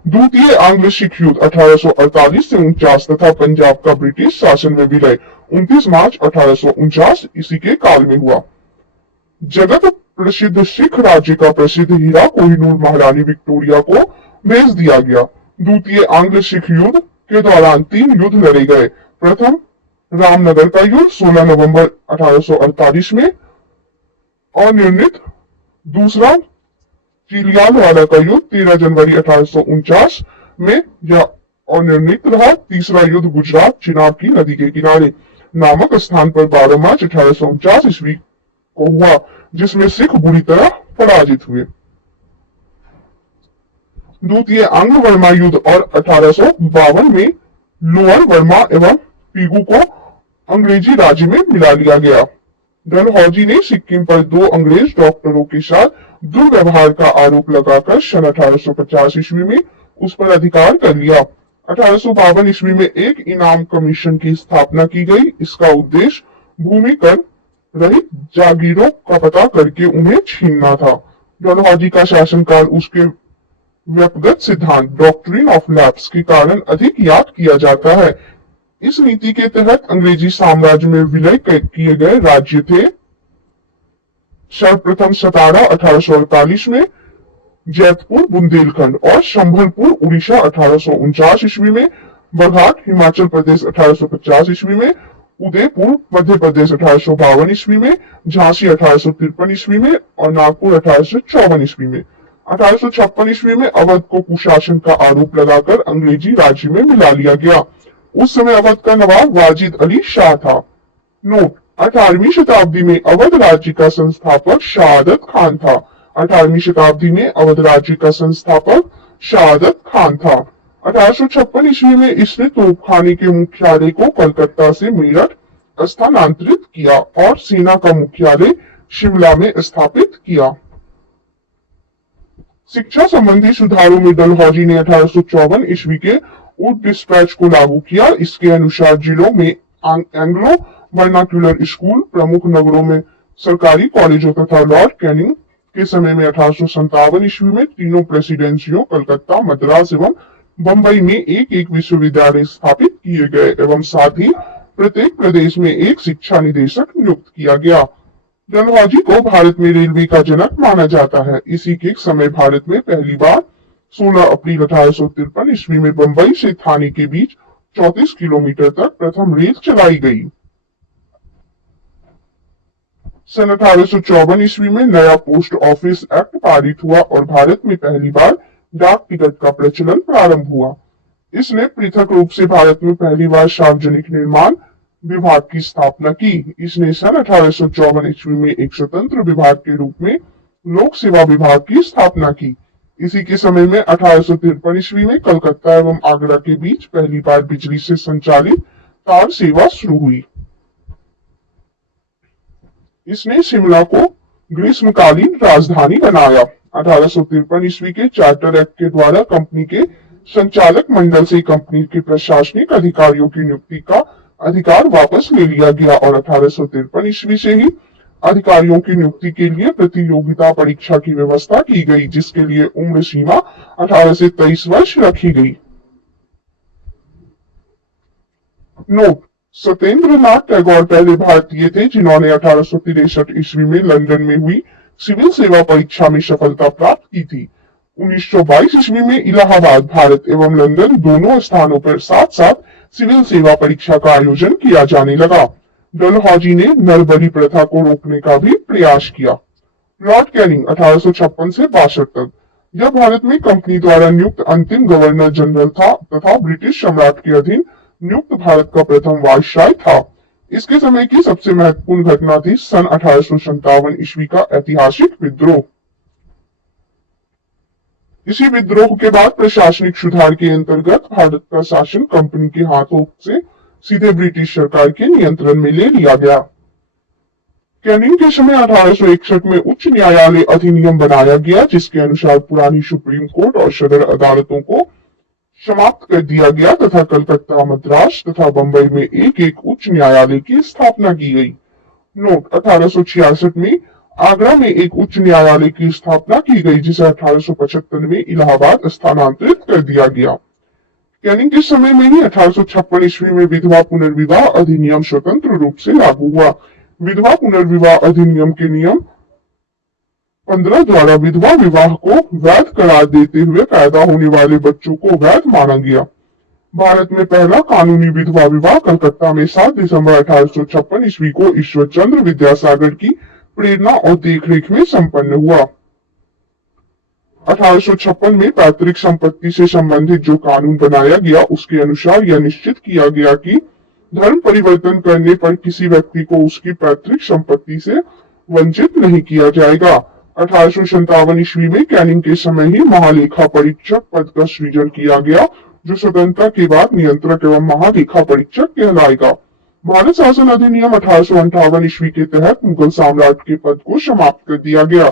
द्वितीय आंग्ल सिख युद्ध 1848 से 49 तथा पंजाब का ब्रिटिश शासन में विलय 29 मार्च 1849 इसी के काल में हुआ। जगत प्रसिद्ध सिख राज्य का प्रसिद्ध हीरा कोहिनूर महारानी विक्टोरिया को भेज दिया गया। द्वितीय आंग्ल सिख युद्ध के दौरान 3 युद्ध लड़े गए। प्रथम रामनगर का युद्ध 16 नवंबर 1848 में अनिर्णित। दूसरा चिलियालवाला का युद्ध 13 जनवरी 1849 में यह अनिर्णित रहा। तीसरा युद्ध गुजरात चिनाब की नदी के किनारे नामक स्थान पर 12 मार्च 1849 ईस्वी को हुआ, जिसमें सिख बुरी तरह पराजित हुए। द्वितीय आंग्ल वर्मा युद्ध और 1852 में लोअर वर्मा एवं पीगू को अंग्रेजी राज्य में मिला लिया गया। डलहौजी ने सिक्किम पर 2 अंग्रेज डॉक्टरों के साथ दुर्व्यवहार का आरोप लगाकर सन 1850 ईस्वी में उस पर अधिकार कर लिया। 1852 ईस्वी में एक इनाम कमीशन की स्थापना की गई। इसका उद्देश्य भूमि कर रहित जागीरों का पता करके उन्हें छीनना था। डलहौजी का शासनकाल उसके व्यक्तिगत सिद्धांत डॉक्ट्रिन ऑफ लैप्स के कारण अधिक याद किया जाता है। इस नीति के तहत अंग्रेजी साम्राज्य में विलय किए गए राज्य थे सर्वप्रथम सतारा 1848 में, जैतपुर बुंदेलखंड और संभलपुर उड़ीसा 1849 ईस्वी में, बरघाट हिमाचल प्रदेश 1850 ईस्वी में, उदयपुर मध्य प्रदेश 1852 ईस्वी में, झांसी 1853 ईस्वी में और नागपुर 1854 ईस्वी में। 1856 ईस्वी में अवध को कुशासन का आरोप लगाकर अंग्रेजी राज्य में मिला लिया गया। उस समय अवध का नवाब वाजिद अली शाह था। नोट, 18वीं शताब्दी में अवध राज्य का संस्थापक शहादत खान था। 18वीं शताब्दी में अवध राज्य का संस्थापक शहादत खान था। 1856 ईस्वी में इसने तोपखाने के मुख्यालय को कलकत्ता से मेरठ स्थानांतरित किया और सेना का मुख्यालय शिमला में स्थापित किया। शिक्षा संबंधी सुधारों में डलहौजी ने 1854 ईस्वी के उड डिस्पैच को लागू किया। इसके अनुसार जिलों में एंग्लो वर्नाक्यूलर स्कूल, प्रमुख नगरों में सरकारी कॉलेजों तथा लॉर्ड कैनिंग के समय में 1857 ईस्वी में तीनों प्रेसिडेंसियों कलकत्ता, मद्रास एवं बंबई में एक एक विश्वविद्यालय स्थापित किए गए एवं साथ ही प्रत्येक प्रदेश में एक शिक्षा निदेशक नियुक्त किया गया। डलहौजी को भारत में रेलवे का जनक माना जाता है। इसी के समय भारत में पहली बार 16 अप्रैल 1853 ईस्वी में बंबई से थाने के बीच 34 किलोमीटर तक प्रथम रेल चलाई गई। सन 1854 ईस्वी में नया पोस्ट ऑफिस एक्ट पारित हुआ और भारत में पहली बार डाक टिकट का प्रचलन प्रारंभ हुआ। इसने पृथक रूप से भारत में पहली बार सार्वजनिक निर्माण विभाग की स्थापना की। इसने सन 1854 ईस्वी में एक स्वतंत्र विभाग के रूप में लोक सेवा विभाग की स्थापना की। इसी के समय में 1853 ईस्वी में कलकत्ता एवं आगरा के बीच पहली बार बिजली से संचालित तार सेवा शुरू हुई। इसने शिमला को ग्रीष्मकालीन राजधानी बनाया। 1853 ईस्वी के चार्टर एक्ट के द्वारा कंपनी के संचालक मंडल से कंपनी के प्रशासनिक अधिकारियों की नियुक्ति का अधिकार वापस ले लिया गया और 1853 ईस्वी से ही अधिकारियों की नियुक्ति के लिए प्रतियोगिता परीक्षा की व्यवस्था की गई, जिसके लिए उम्र सीमा 18 से 23 वर्ष रखी गई। नोट: सत्येंद्रनाथ टैगोर पहले भारतीय थे जिन्होंने 1863 ईस्वी में लंदन में हुई सिविल सेवा परीक्षा में सफलता प्राप्त की थी। 1922 ईस्वी में इलाहाबाद, भारत एवं लंदन दोनों स्थानों पर साथ साथ सिविल सेवा परीक्षा का आयोजन किया जाने लगा। डलहौजी ने नरबरी प्रथा को रोकने का भी प्रयास किया। लॉर्ड कैनिंग 1856 से 62 तक, जब भारत में कंपनी द्वारा नियुक्त अंतिम गवर्नर जनरल था तथा ब्रिटिश सम्राट के अधीन नियुक्त भारत का प्रथम वायसराय था। इसके समय की सबसे महत्वपूर्ण घटना थी सन 1857 ईस्वी का ऐतिहासिक विद्रोह। इसी विद्रोह के बाद प्रशासनिक सुधार के अंतर्गत भारत का शासन कंपनी के हाथों से सीधे ब्रिटिश सरकार के नियंत्रण में ले लिया गया। कैनिंग के समय 1861 में उच्च न्यायालय अधिनियम बनाया गया, जिसके अनुसार पुरानी सुप्रीम कोर्ट और सदर अदालतों को समाप्त कर दिया गया तथा कलकत्ता, मद्रास तथा बंबई में एक एक उच्च न्यायालय की स्थापना की गई। नोट: 1866 में आगरा में एक उच्च न्यायालय की स्थापना की गई, जिसे 1875 में इलाहाबाद स्थानांतरित कर दिया गया। कैनिंग के समय में ही 1856 ईस्वी में विधवा पुनर्विवाह अधिनियम स्वतंत्र रूप से लागू हुआ। विधवा पुनर्विवाह अधिनियम के नियम 15 द्वारा विधवा विवाह को वैध करार देते हुए पैदा होने वाले बच्चों को वैध माना गया। भारत में पहला कानूनी विधवा विवाह कलकत्ता में 7 दिसंबर 1856 ईस्वी को ईश्वर चंद्र विद्यासागर की प्रेरणा और देखरेख में संपन्न हुआ। 1856 में पैतृक संपत्ति से संबंधित जो कानून बनाया गया, उसके अनुसार यह निश्चित किया गया कि धर्म परिवर्तन करने पर किसी व्यक्ति को उसकी पैतृक संपत्ति से वंचित नहीं किया जाएगा। 1857 ईस्वी में कैनिंग के समय ही महालेखा परीक्षक पद का सृजन किया गया, जो स्वतंत्रता के बाद नियंत्रक एवं महालेखा परीक्षक कहलाएगा। भारत शासन अधिनियम 1858 ईस्वी के तहत मुगल सम्राट के पद को समाप्त कर दिया गया।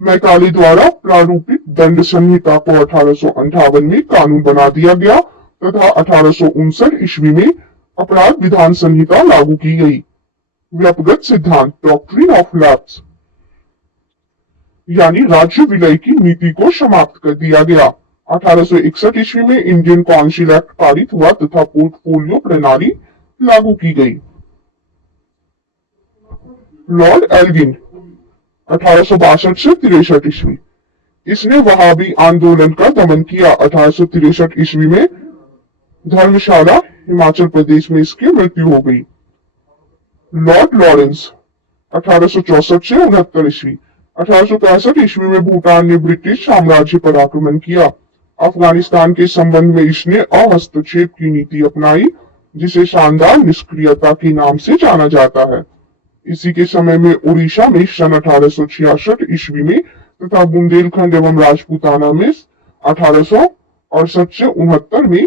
मैकाले द्वारा प्रारूपित दंड संहिता को 1858 में कानून बना दिया गया तथा 1859 ईस्वी में अपराध विधान संहिता लागू की गई। व्यपगत सिद्धांत डॉक्ट्रिन ऑफ लैप्स यानी राज्य विलय की नीति को समाप्त कर दिया गया। 1861 ईस्वी में इंडियन काउंसिल एक्ट पारित हुआ तथा पोर्टफोलियो प्रणाली लागू की गई। लॉर्ड एल्गिन 1862 से 63 ईस्वी, इसने वहाबी आंदोलन का दमन किया। 1863 ईस्वी में धर्मशाला, हिमाचल प्रदेश में इसकी मृत्यु हो गई। लॉर्ड लॉरेंस 1864 से 69 ईस्वी, 1865 ईस्वी में भूटान ने ब्रिटिश साम्राज्य पर आक्रमण किया। अफगानिस्तान के संबंध में इसने अहस्तक्षेप की नीति अपनाई, जिसे शानदार निष्क्रियता के नाम से जाना जाता है। इसी के समय में उड़ीसा में सन 1866 ईस्वी में तथा बुंदेलखंड एवं राजपूताना में 1868 से 69 में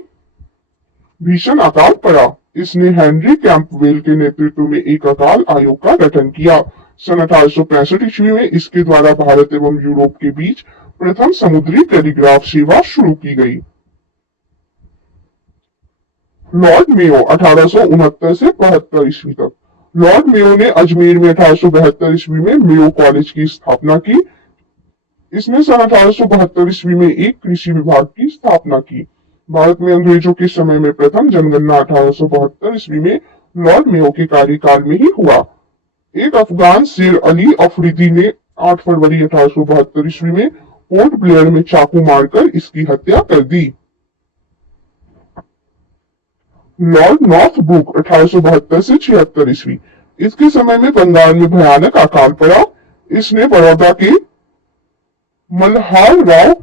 भीषण अकाल पड़ा। इसने हेनरी कैंपवेल के नेतृत्व में एक अकाल आयोग का गठन किया। सन 1865 ईस्वी में इसके द्वारा भारत एवं यूरोप के बीच प्रथम समुद्री टेलीग्राफ सेवा शुरू की गई। लॉर्ड मेयो 1869 से 72 ईस्वी तक, लॉर्ड मेयो ने अजमेर में 1872 ईस्वी में मेयो कॉलेज की स्थापना की। इसने सन 1872 ईस्वी में एक कृषि विभाग की स्थापना की। भारत में अंग्रेजों के समय में प्रथम जनगणना 1872 ईस्वी में लॉर्ड मेयो के कार्यकाल में ही हुआ। एक अफगान शेर अली अफरीदी ने 8 फरवरी 1872 ईस्वी में पोर्ट ब्लेयर में चाकू मारकर इसकी हत्या कर दी। लॉर्ड नॉर्थब्रुक 1872 से 76 ईस्वी, इसके समय में बंगाल में भयानक अकाल पड़ा। इसने बड़ौदा के मल्हार राव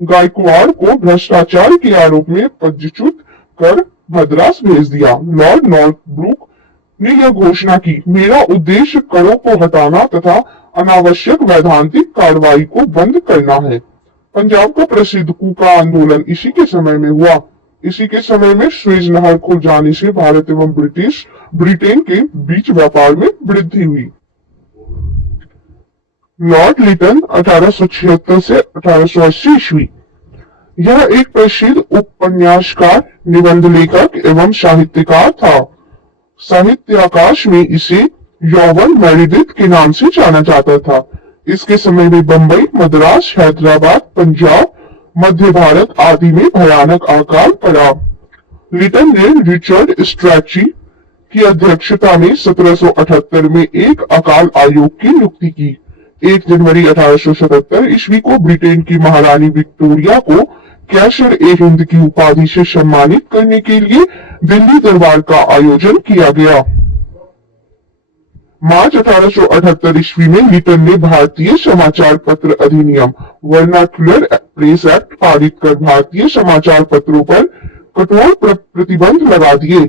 गायकवाड़ को भ्रष्टाचार के आरोप में पदच्युत कर मद्रास भेज दिया। लॉर्ड नॉर्थब्रुक ने यह घोषणा की, मेरा उद्देश्य करों को हटाना तथा अनावश्यक वैधांतिक कार्रवाई को बंद करना है। पंजाब का प्रसिद्ध कूका आंदोलन इसी के समय में हुआ। इसी के समय में स्वेज नहर खुल जाने से भारत एवं ब्रिटेन के बीच व्यापार में वृद्धि हुई। लॉर्ड लिटन 1876 से 1880 ईस्वी। यह एक प्रसिद्ध उपन्यासकार, निबंध लेखक एवं साहित्यकार था। साहित्य आकाश में इसे यौवन मेरिडिथ के नाम से जाना जाता था। इसके समय में बंबई, मद्रास, हैदराबाद, पंजाब, मध्य भारत आदि में भयानक अकाल पड़ा। लिटन ने रिचर्ड स्ट्रैची की अध्यक्षता में 1778 में एक अकाल आयोग की नियुक्ति की। 1 जनवरी 1877 ईस्वी को ब्रिटेन की महारानी विक्टोरिया को कैसर ए हिंद की उपाधि से सम्मानित करने के लिए दिल्ली दरबार का आयोजन किया गया। मार्च 1878 ईस्वी में लिटन ने भारतीय समाचार पत्र अधिनियम वर्नाक्युलर प्रेस एक्ट पारित कर भारतीय समाचार पत्रों पर कठोर प्रतिबंध लगा दिए।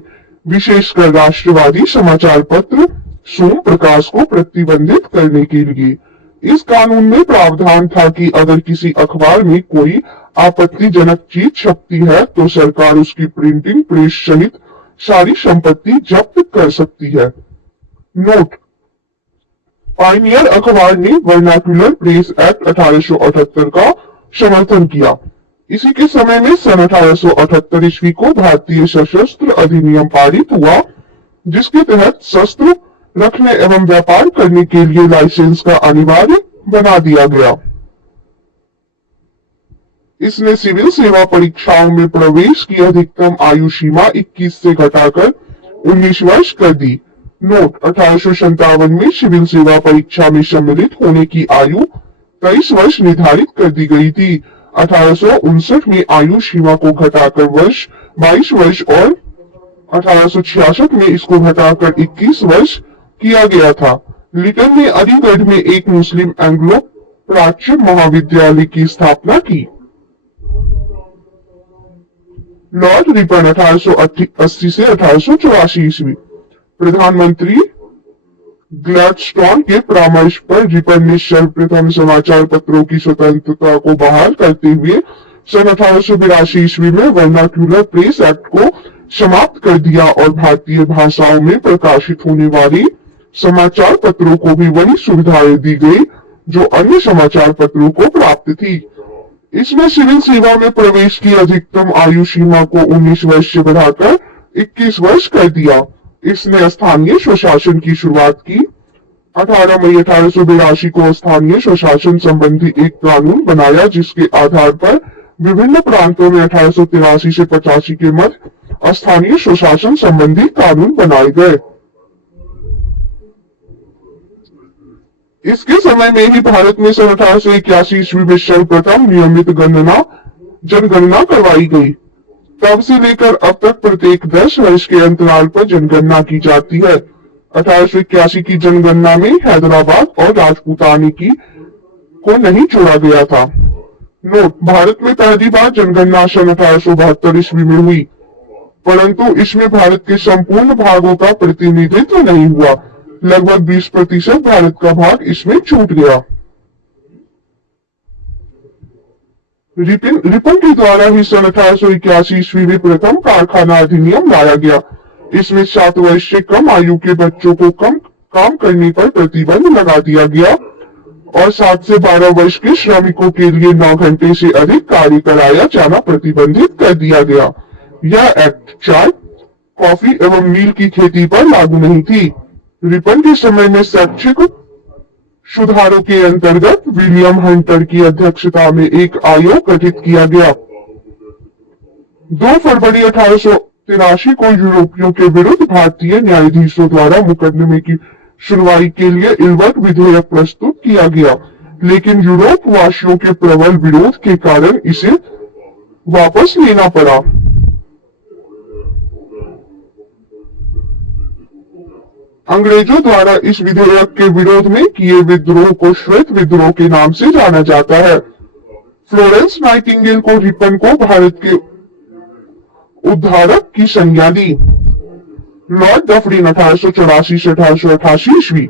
विशेषकर राष्ट्रवादी समाचार पत्र सोम प्रकाश को प्रतिबंधित करने के लिए। इस कानून में प्रावधान था कि अगर किसी अखबार में कोई आपत्तिजनक चीज छपती है तो सरकार उसकी प्रिंटिंग प्रेस सहित सारी संपत्ति जब्त कर सकती है। नोट: पायनियर अखबार ने वर्नाक्युलर प्रेस एक्ट 1878 का समर्थन किया। इसी के समय में सन 1878 ईस्वी को भारतीय सशस्त्र अधिनियम पारित हुआ, जिसके तहत शस्त्र रखने एवं व्यापार करने के लिए लाइसेंस का अनिवार्य बना दिया गया। इसने सिविल सेवा परीक्षाओं में प्रवेश की अधिकतम आयु सीमा 21 से घटाकर 19 वर्ष कर दी। नोट: 1857 में सिविल सेवा परीक्षा में सम्मिलित होने की आयु 23 वर्ष निर्धारित कर दी गई थी। 1859 में आयु सीमा को घटाकर 22 वर्ष और 1866 में इसको घटाकर 21 वर्ष किया गया था। लिटन ने अलीगढ़ में एक मुस्लिम एंग्लो प्राच्य महाविद्यालय की स्थापना की। लॉर्ड रिपन 1880 से 1884 ईस्वी। प्रधानमंत्री ग्लैडस्टोन के परामर्श पर रिपन ने सर्वप्रथम समाचार पत्रों की स्वतंत्रता को बहाल करते हुए सन 1882 ईस्वी में वर्नाक्युलर प्रेस एक्ट को समाप्त कर दिया और भारतीय भाषाओं में प्रकाशित होने वाली समाचार पत्रों को भी वही सुविधाएं दी गई जो अन्य समाचार पत्रों को प्राप्त थी। इसमें सिविल सेवा में प्रवेश की अधिकतम आयु सीमा को 19 वर्ष से बढ़ाकर 21 वर्ष कर दिया। इसने स्थानीय स्वशासन की शुरुआत की। 18 मई 1882 को स्थानीय स्वशासन संबंधी एक कानून बनाया, जिसके आधार पर विभिन्न प्रांतों में 1883 से 85 के मध्य स्थानीय स्वशासन संबंधी कानून बनाए गए। इसके समय में ही भारत में सन 1881 ईस्वी में सर्वप्रथम नियमित जनगणना करवाई गई। तब से लेकर अब तक प्रत्येक 10 वर्ष के अंतराल पर जनगणना की जाती है। 1881 की जनगणना में हैदराबाद और राजपूताने को नहीं जोड़ा गया था। नोट: भारत में पहली बार जनगणना सन 1872 ईस्वी में हुई, परंतु इसमें भारत के संपूर्ण भागों का प्रतिनिधित्व नहीं हुआ। लगभग 20% भारत का भाग इसमें छूट गया। रिपन के द्वारा ही सन 1881 ईस्वी में प्रथम कारखाना अधिनियम लाया गया। इसमें 7 वर्ष से कम आयु के बच्चों को काम करने पर प्रतिबंध लगा दिया गया और 7 से 12 वर्ष के श्रमिकों के लिए 9 घंटे से अधिक कार्य कराया जाना प्रतिबंधित कर दिया गया। यह एक्ट चाय, कॉफी एवं नील की खेती पर लागू नहीं थी। रिपन के समय में शैक्षिक सुधारों के अंतर्गत विलियम हंटर की अध्यक्षता में एक आयोग गठित किया गया। 2 फरवरी 1883 को यूरोपियों के विरुद्ध भारतीय न्यायाधीशों द्वारा मुकदमे की सुनवाई के लिए इल्बर्ट विधेयक प्रस्तुत किया गया, लेकिन यूरोप वासियों के प्रबल विरोध के कारण इसे वापस लेना पड़ा। अंग्रेजों द्वारा इस विधेयक के विरोध में किए विद्रोह को श्वेत विद्रोह के नाम से जाना जाता है। फ्लोरेंस नाइटिंगेल को रिपन को भारत के उद्धारक की संज्ञा दी। लॉर्ड डफरिन 1884 से 1888 ईस्वी।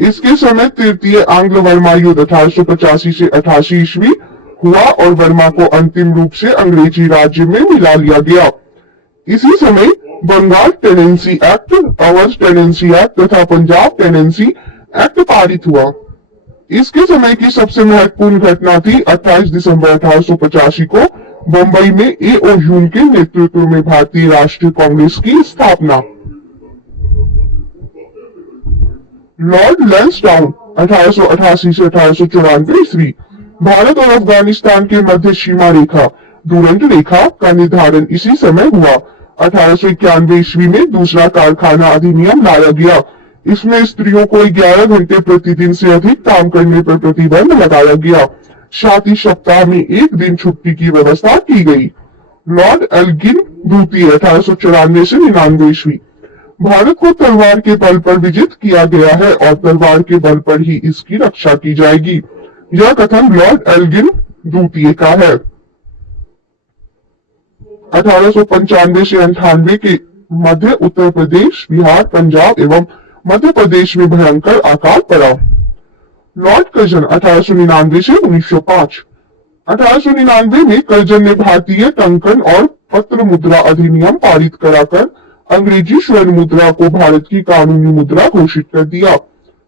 इसके समय तृतीय आंग्ल वर्मा युद्ध 1885 से 88 ईस्वी हुआ और बर्मा को अंतिम रूप से अंग्रेजी राज्य में मिला लिया गया। इसी समय Bengal Tenancy Act, Awadh Tenancy Act तथा पंजाब टेनेंसी एक्ट पारित हुआ। इसके समय की सबसे महत्वपूर्ण घटना थी 28 दिसंबर 1885 को बंबई में ए.ओ. ह्यूम के नेतृत्व में भारतीय राष्ट्रीय कांग्रेस की स्थापना। लॉर्ड लैंसडाउन 1888 से 1894 ईस्वी। भारत और अफगानिस्तान के मध्य सीमा रेखा डूरंट रेखा का निर्धारण इसी समय हुआ। 1891 ईस्वी में दूसरा कारखाना अधिनियम लाया गया। इसमें स्त्रियों को 11 घंटे प्रतिदिन से अधिक काम करने पर प्रतिबंध लगाया गया। साथ ही सप्ताह में एक दिन छुट्टी की व्यवस्था की गई। लॉर्ड एल्गिन द्वितीय 1894 से 99 ईस्वी। भारत को तलवार के बल पर विजित किया गया है और तलवार के बल पर ही इसकी रक्षा की जाएगी। यह कथन लॉर्ड एल्गिन द्वितीय का है। 1895 से 98 के मध्य उत्तर प्रदेश, बिहार, पंजाब एवं मध्य प्रदेश में भयंकर अकाल पड़ा। लॉर्ड कर्जन 1899 से 1905। 1899 में कर्जन ने भारतीय टंकन और पत्र मुद्रा अधिनियम पारित कराकर अंग्रेजी स्वर्ण मुद्रा को भारत की कानूनी मुद्रा घोषित कर दिया।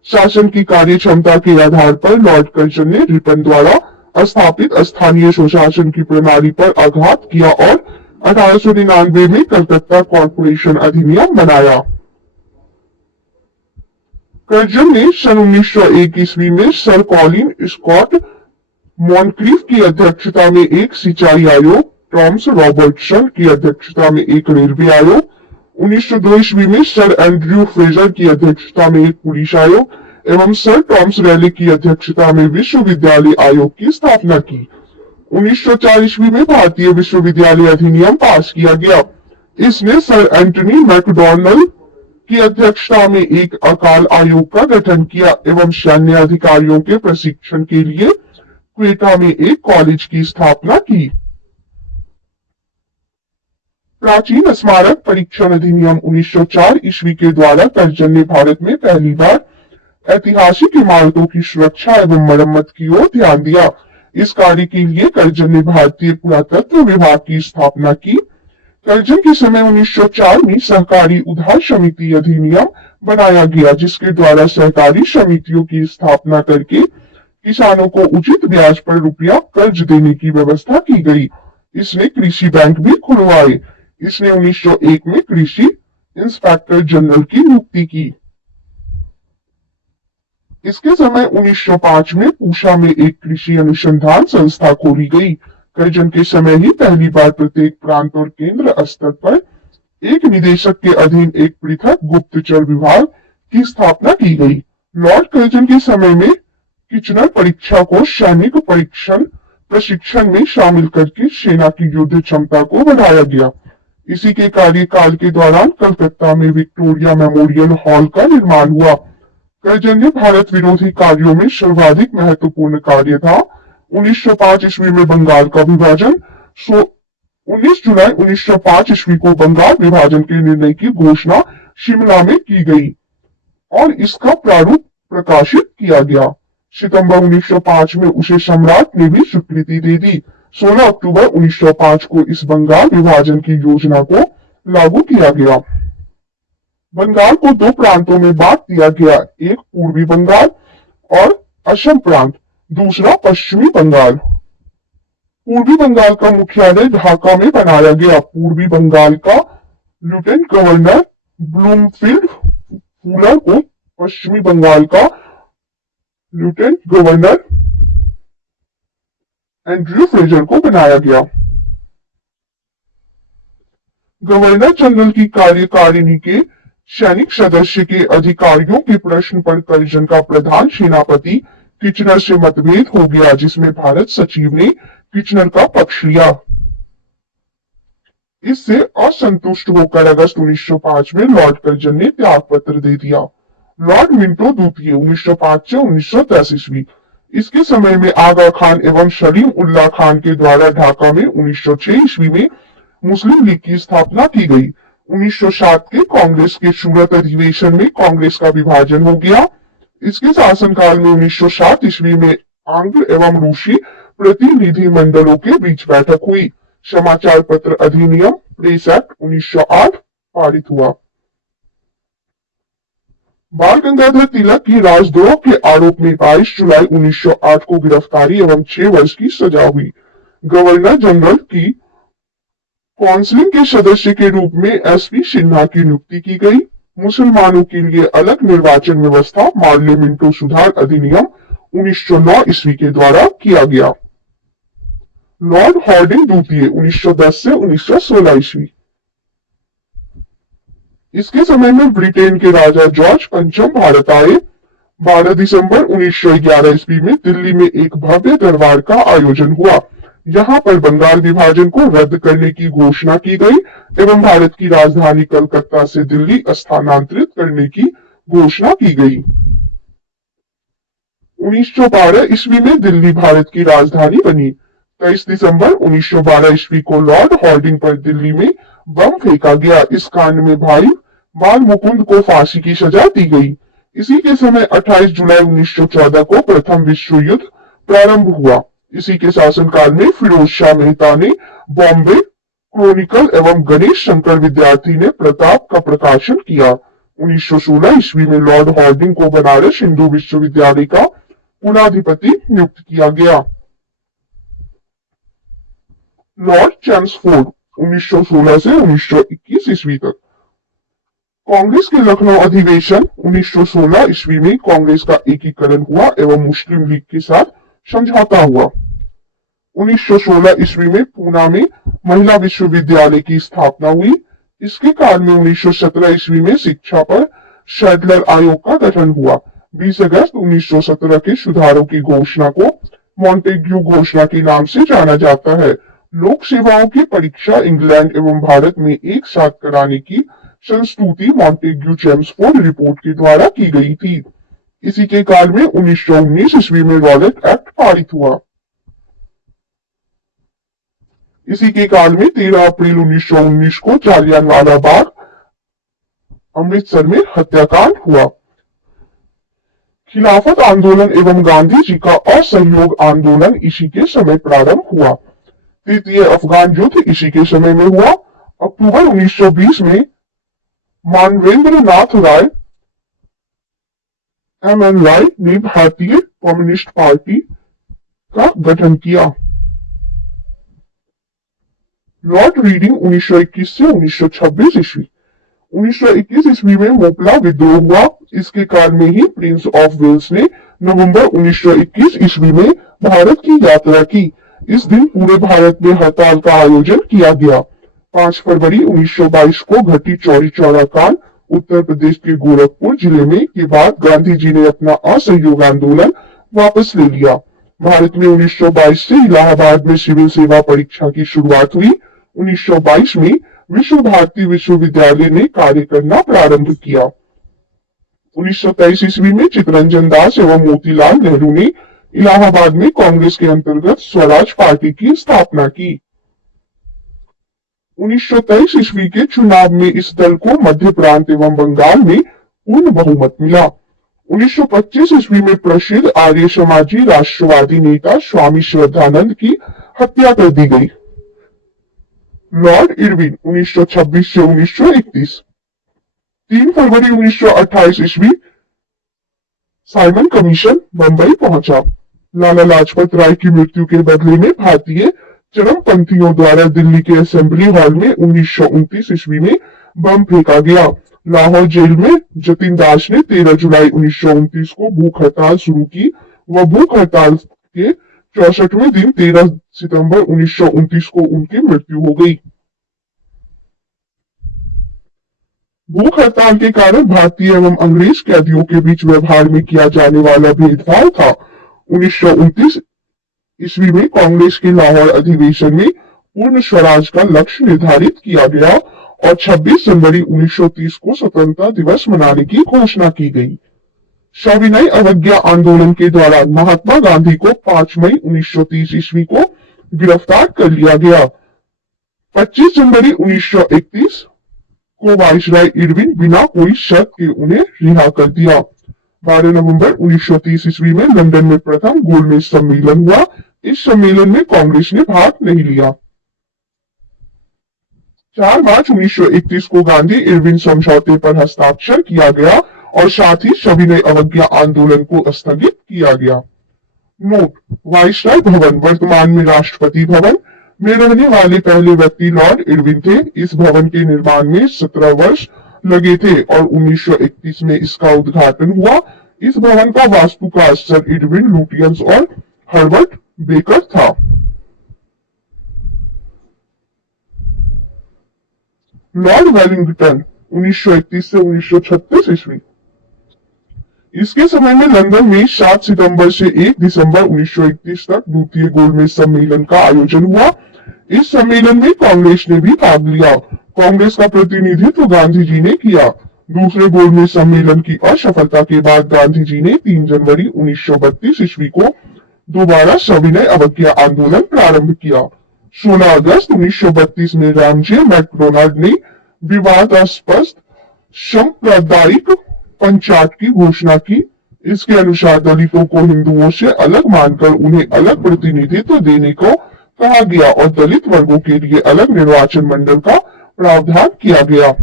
शासन की कार्य क्षमता के आधार पर लॉर्ड कर्जन ने रिपन द्वारा स्थापित स्थानीय स्वशासन की प्रणाली पर आघात किया और 1899 में कलकत्ता कॉर्पोरेशन अधिनियम बनाया। कर्जन ने सन 1901 ईस्वी में सर कॉलिन स्कॉट मॉनक्रीफ की अध्यक्षता में एक सिंचाई आयोग, टॉम्स रॉबर्टसन की अध्यक्षता में एक रेलवे आयोग, 1902 ईस्वी में सर एंड्रयू फ्रेजर की अध्यक्षता में एक पुलिस आयोग एवं सर टॉम्स रैली की अध्यक्षता में विश्वविद्यालय आयोग की स्थापना की। 1904 ईस्वी में भारतीय विश्वविद्यालय अधिनियम पास किया गया। इसने सर एंटनी मैकडॉनल की अध्यक्षता में एक अकाल आयोग का गठन किया एवं सैन्य अधिकारियों के प्रशिक्षण के लिए क्वेटा में एक कॉलेज की स्थापना की। प्राचीन स्मारक परीक्षण अधिनियम 1904 ईस्वी के द्वारा कर्जन ने भारत में पहली बार ऐतिहासिक इमारतों की सुरक्षा एवं मरम्मत की ओर ध्यान दिया। इस कार्य के लिए कर्जन ने भारतीय पुरातत्व विभाग की स्थापना की। कर्जन के समय 1904 में सहकारी उधार समिति अधिनियम बनाया गया, जिसके द्वारा सहकारी समितियों की स्थापना करके किसानों को उचित ब्याज पर रुपया कर्ज देने की व्यवस्था की गई। इसने कृषि बैंक भी खुलवाए। इसने 1901 में कृषि इंस्पेक्टर जनरल की नियुक्ति की। इसके समय 1905 में पूसा में एक कृषि अनुसंधान संस्था खोली गई। कर्जन के समय ही पहली बार प्रत्येक प्रांत और केंद्र स्तर पर एक निदेशक के अधीन एक पृथक गुप्तचर विभाग की स्थापना की गई। लॉर्ड कर्जन के समय में किचनर परीक्षा को सैनिक परीक्षण प्रशिक्षण में शामिल करके सेना की युद्ध क्षमता को बढ़ाया गया। इसी के कार्यकाल के दौरान कलकत्ता में विक्टोरिया मेमोरियल हॉल का निर्माण हुआ। कर्जन ने भारत विरोधी कार्यों में सर्वाधिक महत्वपूर्ण कार्य था। 1905 ईस्वी में बंगाल का विभाजन। 19 जुलाई 1905 ईस्वी को बंगाल विभाजन के निर्णय की घोषणा शिमला में की गई और इसका प्रारूप प्रकाशित किया गया। सितंबर 1905 में उसे सम्राट ने भी स्वीकृति दे दी। 16 अक्टूबर 1905 को इस बंगाल विभाजन की योजना को लागू किया गया। बंगाल को दो प्रांतों में बांट दिया गया, एक पूर्वी बंगाल और असम प्रांत, दूसरा पश्चिमी बंगाल। पूर्वी बंगाल का मुख्यालय ढाका में बनाया गया। पूर्वी बंगाल का लेफ्टिनेंट गवर्नर ब्लूमफील्ड फुलर को पश्चिमी बंगाल का लेफ्टिनेंट गवर्नर एंड्रयू फ्रेजर को बनाया गया। गवर्नर जनरल की कार्यकारिणी के सैनिक सदस्य के अधिकारियों के प्रश्न पर कर्जन का प्रधान सेनापति किचनर से मतभेद हो गया, जिसमें भारत सचिव ने किचनर का पक्ष लिया। इससे असंतुष्ट होकर अगस्त 1905 में लॉर्ड कर्जन ने त्याग पत्र दे दिया। लॉर्ड मिंटो द्वितीय 1905 से 1910 ईस्वी। इसके समय में आगा खान एवं सलीम उल्लाह खान के द्वारा ढाका में 1906 ईस्वी में मुस्लिम लीग की स्थापना की गई। 1907 के कांग्रेस के सूरत अधिवेशन में कांग्रेस का विभाजन हो गया। इसके शासनकाल में 1907 ईस्वी में आंग्ल एवं रूसी प्रतिनिधि मंडलों के बीच बैठक हुई। समाचार पत्र अधिनियम प्रेस एक्ट 1908 पारित हुआ। बाल गंगाधर तिलक की राजद्रोह के आरोप में 22 जुलाई 1908 को गिरफ्तारी एवं 6 वर्ष की सजा हुई। गवर्नर जनरल की काउंसिल के सदस्य के रूप में एसपी सिन्हा की नियुक्ति की गई। मुसलमानों के लिए अलग निर्वाचन व्यवस्था पार्लियामेंटो सुधार अधिनियम 1909 ईस्वी के द्वारा किया गया। लॉर्ड हॉर्डिंग द्वितीय 1910 से 1916 ईस्वी। इसके समय में ब्रिटेन के राजा जॉर्ज पंचम भारत आए। 12 दिसंबर 1911 ईस्वी में दिल्ली में एक भव्य दरबार का आयोजन हुआ। यहाँ पर बंगाल विभाजन को रद्द करने की घोषणा की गई एवं भारत की राजधानी कलकत्ता से दिल्ली स्थानांतरित करने की घोषणा की गई। 1912 ईस्वी में दिल्ली भारत की राजधानी बनी। 23 दिसंबर 1912 ईस्वी को लॉर्ड हॉर्डिंग पर दिल्ली में बम फेंका गया। इस कांड में भाई बाल मुकुंद को फांसी की सजा दी गई। इसी के समय 28 जुलाई 1914 को प्रथम विश्व युद्ध प्रारंभ हुआ। इसी के शासनकाल में फिरोज शाह मेहता ने बॉम्बे क्रॉनिकल एवं गणेश शंकर विद्यार्थी ने प्रताप का प्रकाशन किया। 1916 ईस्वी में लॉर्ड हॉर्डिंग को बनारस हिंदू विश्वविद्यालय का कुलाधिपति नियुक्त किया गया। लॉर्ड चैम्सफोर्ड 1916 से 1921 ईस्वी तक। कांग्रेस के लखनऊ अधिवेशन 1916 ईस्वी में कांग्रेस का एकीकरण हुआ एवं मुस्लिम लीग के साथ समझौता हुआ। 1916 ईस्वी में पूना में महिला विश्वविद्यालय की स्थापना हुई। इसके काल में 1917 ईस्वी में शिक्षा पर शैडलर आयोग का गठन हुआ। 20 अगस्त 1917 के सुधारों की घोषणा को मॉन्टेग्यू घोषणा के नाम से जाना जाता है। लोक सेवाओं की परीक्षा इंग्लैंड एवं भारत में एक साथ कराने की संस्तुति मॉन्टेग्यू चेम्सफोर्ड रिपोर्ट के द्वारा की गई थी। इसी के काल में 1919 ईस्वी में रॉलेट एक्ट पारित हुआ। इसी के काल में 13 अप्रैल 1919 को जालियांवाला बाग अमृतसर में हत्याकांड हुआ। खिलाफत आंदोलन एवं गांधी जी का असहयोग आंदोलन इसी के समय प्रारंभ हुआ। तृतीय अफगान युद्ध इसी के समय में हुआ। अक्टूबर 1920 में मानवेंद्र नाथ राय एमएन राय ने भारतीय कम्युनिस्ट पार्टी का गठन किया। लॉर्ड रीडिंग 1921 से 1926 ईस्वी। 1921 ईस्वी में मोपला विद्रोह हुआ। इसके काल में ही प्रिंस ऑफ वेल्स ने नवंबर 1921 ईस्वी में भारत की यात्रा की। इस दिन पूरे भारत में हड़ताल का आयोजन किया गया। 5 फरवरी 1922 को घटी चौरी चौरा कांड उत्तर प्रदेश के गोरखपुर जिले में के बाद गांधी जी ने अपना असहयोग आंदोलन वापस ले लिया। भारत में 1922 से इलाहाबाद में सिविल सेवा परीक्षा की शुरुआत हुई। 1922 में विश्व भारती विश्वविद्यालय ने कार्य करना प्रारंभ किया। 1923 ईस्वी में चित्तरंजन दास एवं मोतीलाल नेहरू ने इलाहाबाद में कांग्रेस के अंतर्गत स्वराज पार्टी की स्थापना की। 1923 ईस्वी के चुनाव में इस दल को मध्य प्रांत एवं बंगाल में पूर्ण बहुमत मिला। 1925 ईस्वी में प्रसिद्ध आर्य समाजी राष्ट्रवादी नेता स्वामी श्रद्धानंद की हत्या कर दी गई। लॉर्ड इरविन 1926 से 1931। 3 फरवरी 1928 ईस्वी साइमन कमीशन बंबई पहुंचा। लाला लाजपत राय की मृत्यु के बदले में भारतीय चरमपंथियों द्वारा दिल्ली के असेंबली हॉल में 1929 ईस्वी में बम फेंका गया। लाहौर जेल में जतिन दास ने 13 जुलाई 1929 को भूख हड़ताल शुरू की। वह भूख हड़ताल के 64वें दिन 13 सितंबर 1929 को उनकी मृत्यु हो गई। भूख हड़ताल के कारण भारतीय एवं अंग्रेज कैदियों के बीच व्यवहार में किया जाने वाला भेदभाव था। 1929 ईस्वी में कांग्रेस के लाहौर अधिवेशन में पूर्ण स्वराज का लक्ष्य निर्धारित किया गया और 26 जनवरी 1930 को स्वतंत्रता दिवस मनाने की घोषणा की गई। सविनय अवज्ञा आंदोलन के दौरान महात्मा गांधी को 5 मई 1930 ईस्वी को गिरफ्तार कर लिया गया। 25 जनवरी 1931 को वाइसराय इरविन बिना कोई शर्त के उन्हें रिहा कर दिया। 12 नवंबर 1930 ईस्वी में लंदन में प्रथम गोलमेज सम्मेलन हुआ। इस सम्मेलन में कांग्रेस ने भाग नहीं लिया। 4 मार्च 1931 को गांधी इरविन समझौते पर हस्ताक्षर किया गया और साथ ही सविनय अवज्ञा आंदोलन को स्थगित किया गया। नोट: वाइसराय भवन वर्तमान में राष्ट्रपति भवन में रहने वाले पहले व्यक्ति लॉर्ड इरविन थे। इस भवन के निर्माण में 17 वर्ष लगे थे और 1931 में इसका उद्घाटन हुआ। इस भवन का वास्तुकार सर इरविन लुटियंस और हर्बर्ट बेकर था। लॉर्ड वेलिंगटन 1931 से 1936 ईस्वी। इसके समय में लंदन में 7 सितंबर से 1 दिसंबर 1931 तक द्वितीय गोलमेज सम्मेलन का आयोजन हुआ। इस सम्मेलन में कांग्रेस ने भी भाग लिया। कांग्रेस का प्रतिनिधित्व गांधी जी ने किया। दूसरे गोलमेज सम्मेलन की असफलता के बाद गांधी जी ने 3 जनवरी 1932 ईस्वी को दोबारा सविनय अवज्ञा आंदोलन प्रारंभ किया। 16 अगस्त 1932 में रामजे मैकडोनाल्ड ने विवादास्पद सांप्रदायिक पंचायत की घोषणा की। इसके अनुसार दलितों को हिंदुओं से अलग मानकर उन्हें अलग प्रतिनिधित्व देने को कहा गया और दलित वर्गों के लिए अलग निर्वाचन मंडल का प्रावधान किया गया।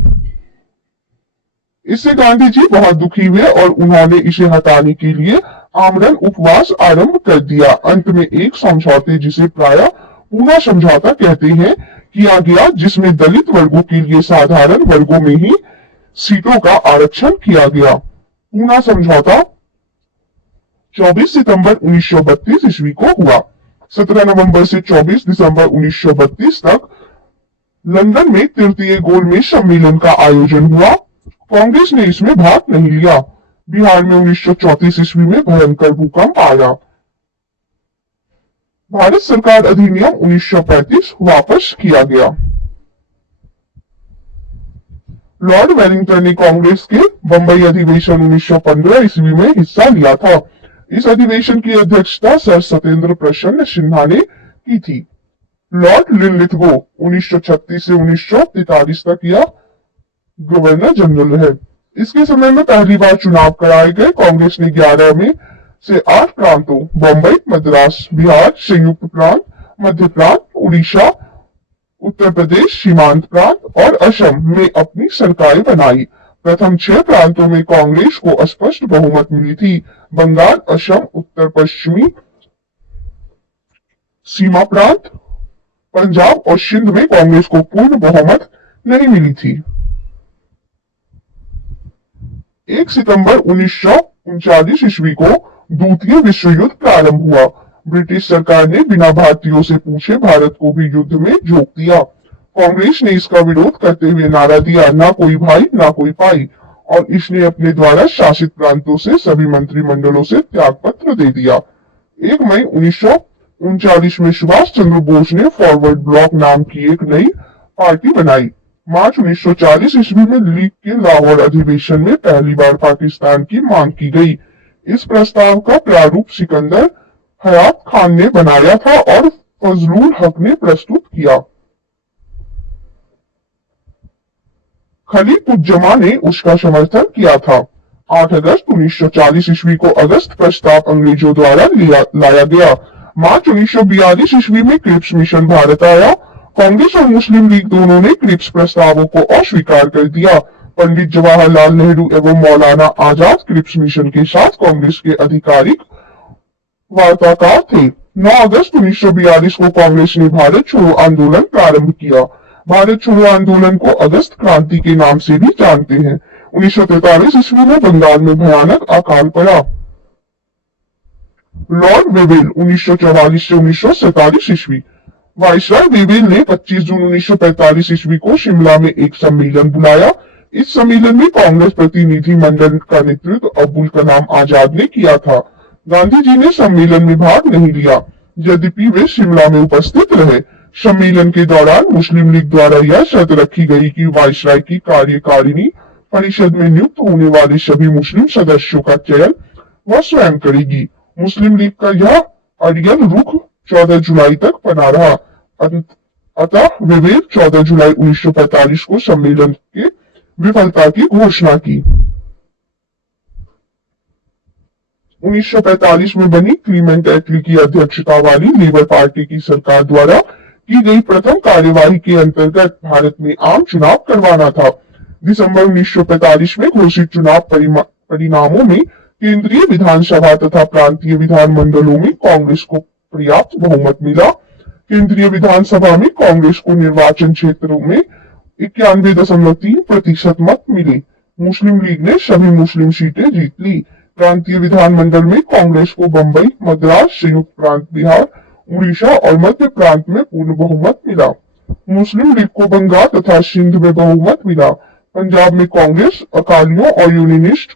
इससे गांधी जी बहुत दुखी हुए और उन्होंने इसे हटाने के लिए आमरण उपवास आरंभ कर दिया। अंत में एक समझौते, जिसे प्रायः पूना समझौता कहते हैं, किया गया, जिसमें दलित वर्गों के लिए साधारण वर्गों में ही सीटों का आरक्षण किया गया। पूना समझौता 24 सितंबर 1932 ईस्वी को हुआ। 17 नवंबर से 24 दिसंबर 1932 तक लंदन में तृतीय गोलमेज सम्मेलन का आयोजन हुआ। कांग्रेस ने इसमें भाग नहीं लिया। बिहार में 1934 ईस्वी में भयंकर भूकंप आया। भारत सरकार अधिनियम 1935 वापस किया गया। लॉर्ड वेलिंगटन ने कांग्रेस के बंबई अधिवेशन 1915 ईस्वी में हिस्सा लिया था। इस अधिवेशन की अध्यक्षता सर सत्येंद्र प्रसन्न सिन्हा ने की थी। लॉर्ड लिनलिथगो 1936 से 1943 तक यह गवर्नर जनरल है। इसके समय में पहली बार चुनाव कराए गए। कांग्रेस ने 11 में से 8 प्रांतों बंबई, मद्रास, बिहार, संयुक्त प्रांत, मध्य प्रांत, उड़ीसा, उत्तर प्रदेश, सीमांत प्रांत और असम में अपनी सरकारें बनाई। प्रथम 6 प्रांतों में कांग्रेस को स्पष्ट बहुमत मिली थी। बंगाल, असम, उत्तर पश्चिमी सीमा प्रांत, पंजाब और सिंध में कांग्रेस को पूर्ण बहुमत नहीं मिली थी। 1 सितंबर 1939 ईस्वी को द्वितीय विश्व युद्ध प्रारंभ हुआ। ब्रिटिश सरकार ने बिना भारतीयों से पूछे भारत को भी युद्ध में झोंक दिया। कांग्रेस ने इसका विरोध करते हुए नारा दिया, ना कोई भाई ना कोई पाई, और इसने अपने द्वारा शासित प्रांतों से सभी मंत्रिमंडलों से त्यागपत्र दे दिया। 1 मई 1939 में सुभाष चंद्र बोस ने फॉरवर्ड ब्लॉक नाम की एक नई पार्टी बनाई। मार्च 1940 ईस्वी में लीग के लाहौर अधिवेशन में पहली बार पाकिस्तान की मांग की गई। इस प्रस्ताव का प्रारूप सिकंदर हयात खान ने बनाया था और फजलुल हक ने प्रस्तुत किया। खलीकुज्जमा ने उसका समर्थन किया था। 8 अगस्त 1940 ईस्वी को अगस्त प्रस्ताव अंग्रेजों द्वारा लाया गया। मार्च 1942 ईस्वी में क्रिप्स मिशन भारत आया। कांग्रेस और मुस्लिम लीग दोनों ने क्रिप्स प्रस्तावों को अस्वीकार कर दिया। पंडित जवाहरलाल नेहरू एवं मौलाना आजाद क्रिप्स मिशन के साथ कांग्रेस के आधिकारिक वार्ताकार थे। 9 अगस्त 1942 को कांग्रेस ने भारत छोड़ो आंदोलन प्रारंभ किया। भारत छोड़ो आंदोलन को अगस्त क्रांति के नाम से भी जानते हैं। 1943 ईस्वी में बंगाल में भयानक अकाल पड़ा। लॉर्ड वेवेल 1944 से 1947 ईस्वी। वाइसराय वेवेल ने 25 जून 1945 ईस्वी को शिमला में एक सम्मेलन बुलाया। इस सम्मेलन में कांग्रेस प्रतिनिधि मंडल का नेतृत्व अब्दुल कलाम आजाद ने किया था। गांधी जी ने सम्मेलन में भाग नहीं लिया, यद्यपि वे शिमला में उपस्थित रहे। सम्मेलन के दौरान मुस्लिम लीग द्वारा यह शर्त रखी गई कि वाइसराय की कार्यकारिणी परिषद में नियुक्त होने वाले सभी मुस्लिम सदस्यों का चयन वह स्वयं करेगी। मुस्लिम लीग का यह अड़ियल रुख 14 जुलाई तक बना रहा। अतः वेवेल 14 जुलाई 1945 को सम्मेलन के विफलता की घोषणा की। 1945 में बनी क्लीमेंट एटली की अध्यक्षता वाली लेबर पार्टी की सरकार द्वारा की गई प्रथम कार्यवाही के अंतर्गत भारत में आम चुनाव करवाना था। दिसंबर 1945 में घोषित चुनाव परिणामों में केंद्रीय विधानसभा तथा प्रांतीय विधानमंडलों में कांग्रेस को पर्याप्त बहुमत मिला। केंद्रीय विधानसभा में कांग्रेस को निर्वाचन क्षेत्रों में 91.3% मत मिले। मुस्लिम लीग ने सभी मुस्लिम सीटें जीत ली। प्रांतीय विधानमंडल में कांग्रेस को बंबई, मद्रास, संयुक्त प्रांत बिहार, उड़ीसा और मध्य प्रांत में पूर्ण बहुमत मिला। मुस्लिम लीग को बंगाल तथा सिंध में बहुमत मिला। पंजाब में कांग्रेस, अकालियों और यूनियनिस्ट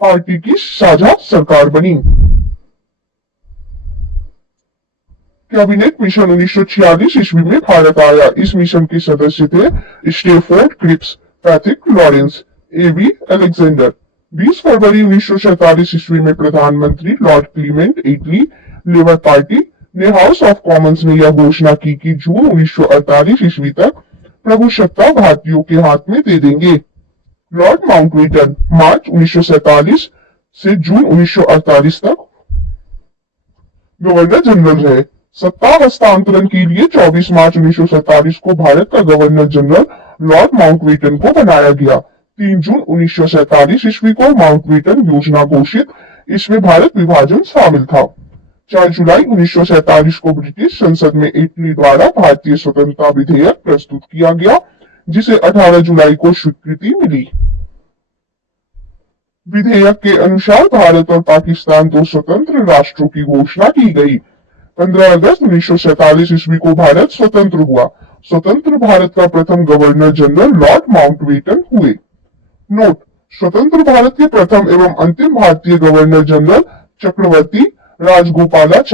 पार्टी की साझा सरकार बनी। कैबिनेट मिशन 1946 ईस्वी में भारत आया। इस मिशन के सदस्य थे Stafford Cripps, Patrick Lawrence, AB Alexander. 20 फरवरी 1947 ईस्वी में प्रधानमंत्री Lord Clement Attlee Labour Party ने हाउस ऑफ कॉमन्स में यह घोषणा की कि जून 1948 ईस्वी तक प्रभुसत्ता भारतीयों के हाथ में दे देंगे। लॉर्ड माउंटबेटन मार्च 1947 से जून 1948 तक गवर्नर जनरल रहे। सत्ता हस्तांतरण के लिए 24 मार्च 1947 को भारत का गवर्नर जनरल लॉर्ड माउंटबेटन को बनाया गया। 3 जून 1947 ईस्वी को माउंटबेटन योजना घोषित, इसमें भारत विभाजन शामिल था। 4 जुलाई 1947 को ब्रिटिश संसद में इटली द्वारा भारतीय स्वतंत्रता विधेयक प्रस्तुत किया गया, जिसे 18 जुलाई को स्वीकृति मिली। विधेयक के अनुसार भारत और पाकिस्तान 2 स्वतंत्र राष्ट्रों की घोषणा की गई। 15 अगस्त 1947 ईस्वी को भारत स्वतंत्र हुआ। स्वतंत्र भारत का प्रथम गवर्नर जनरल लॉर्ड माउंटबेटन हुए। नोट: स्वतंत्र भारत के प्रथम एवं अंतिम भारतीय गवर्नर जनरल चक्रवर्ती राजगोपालाचारी।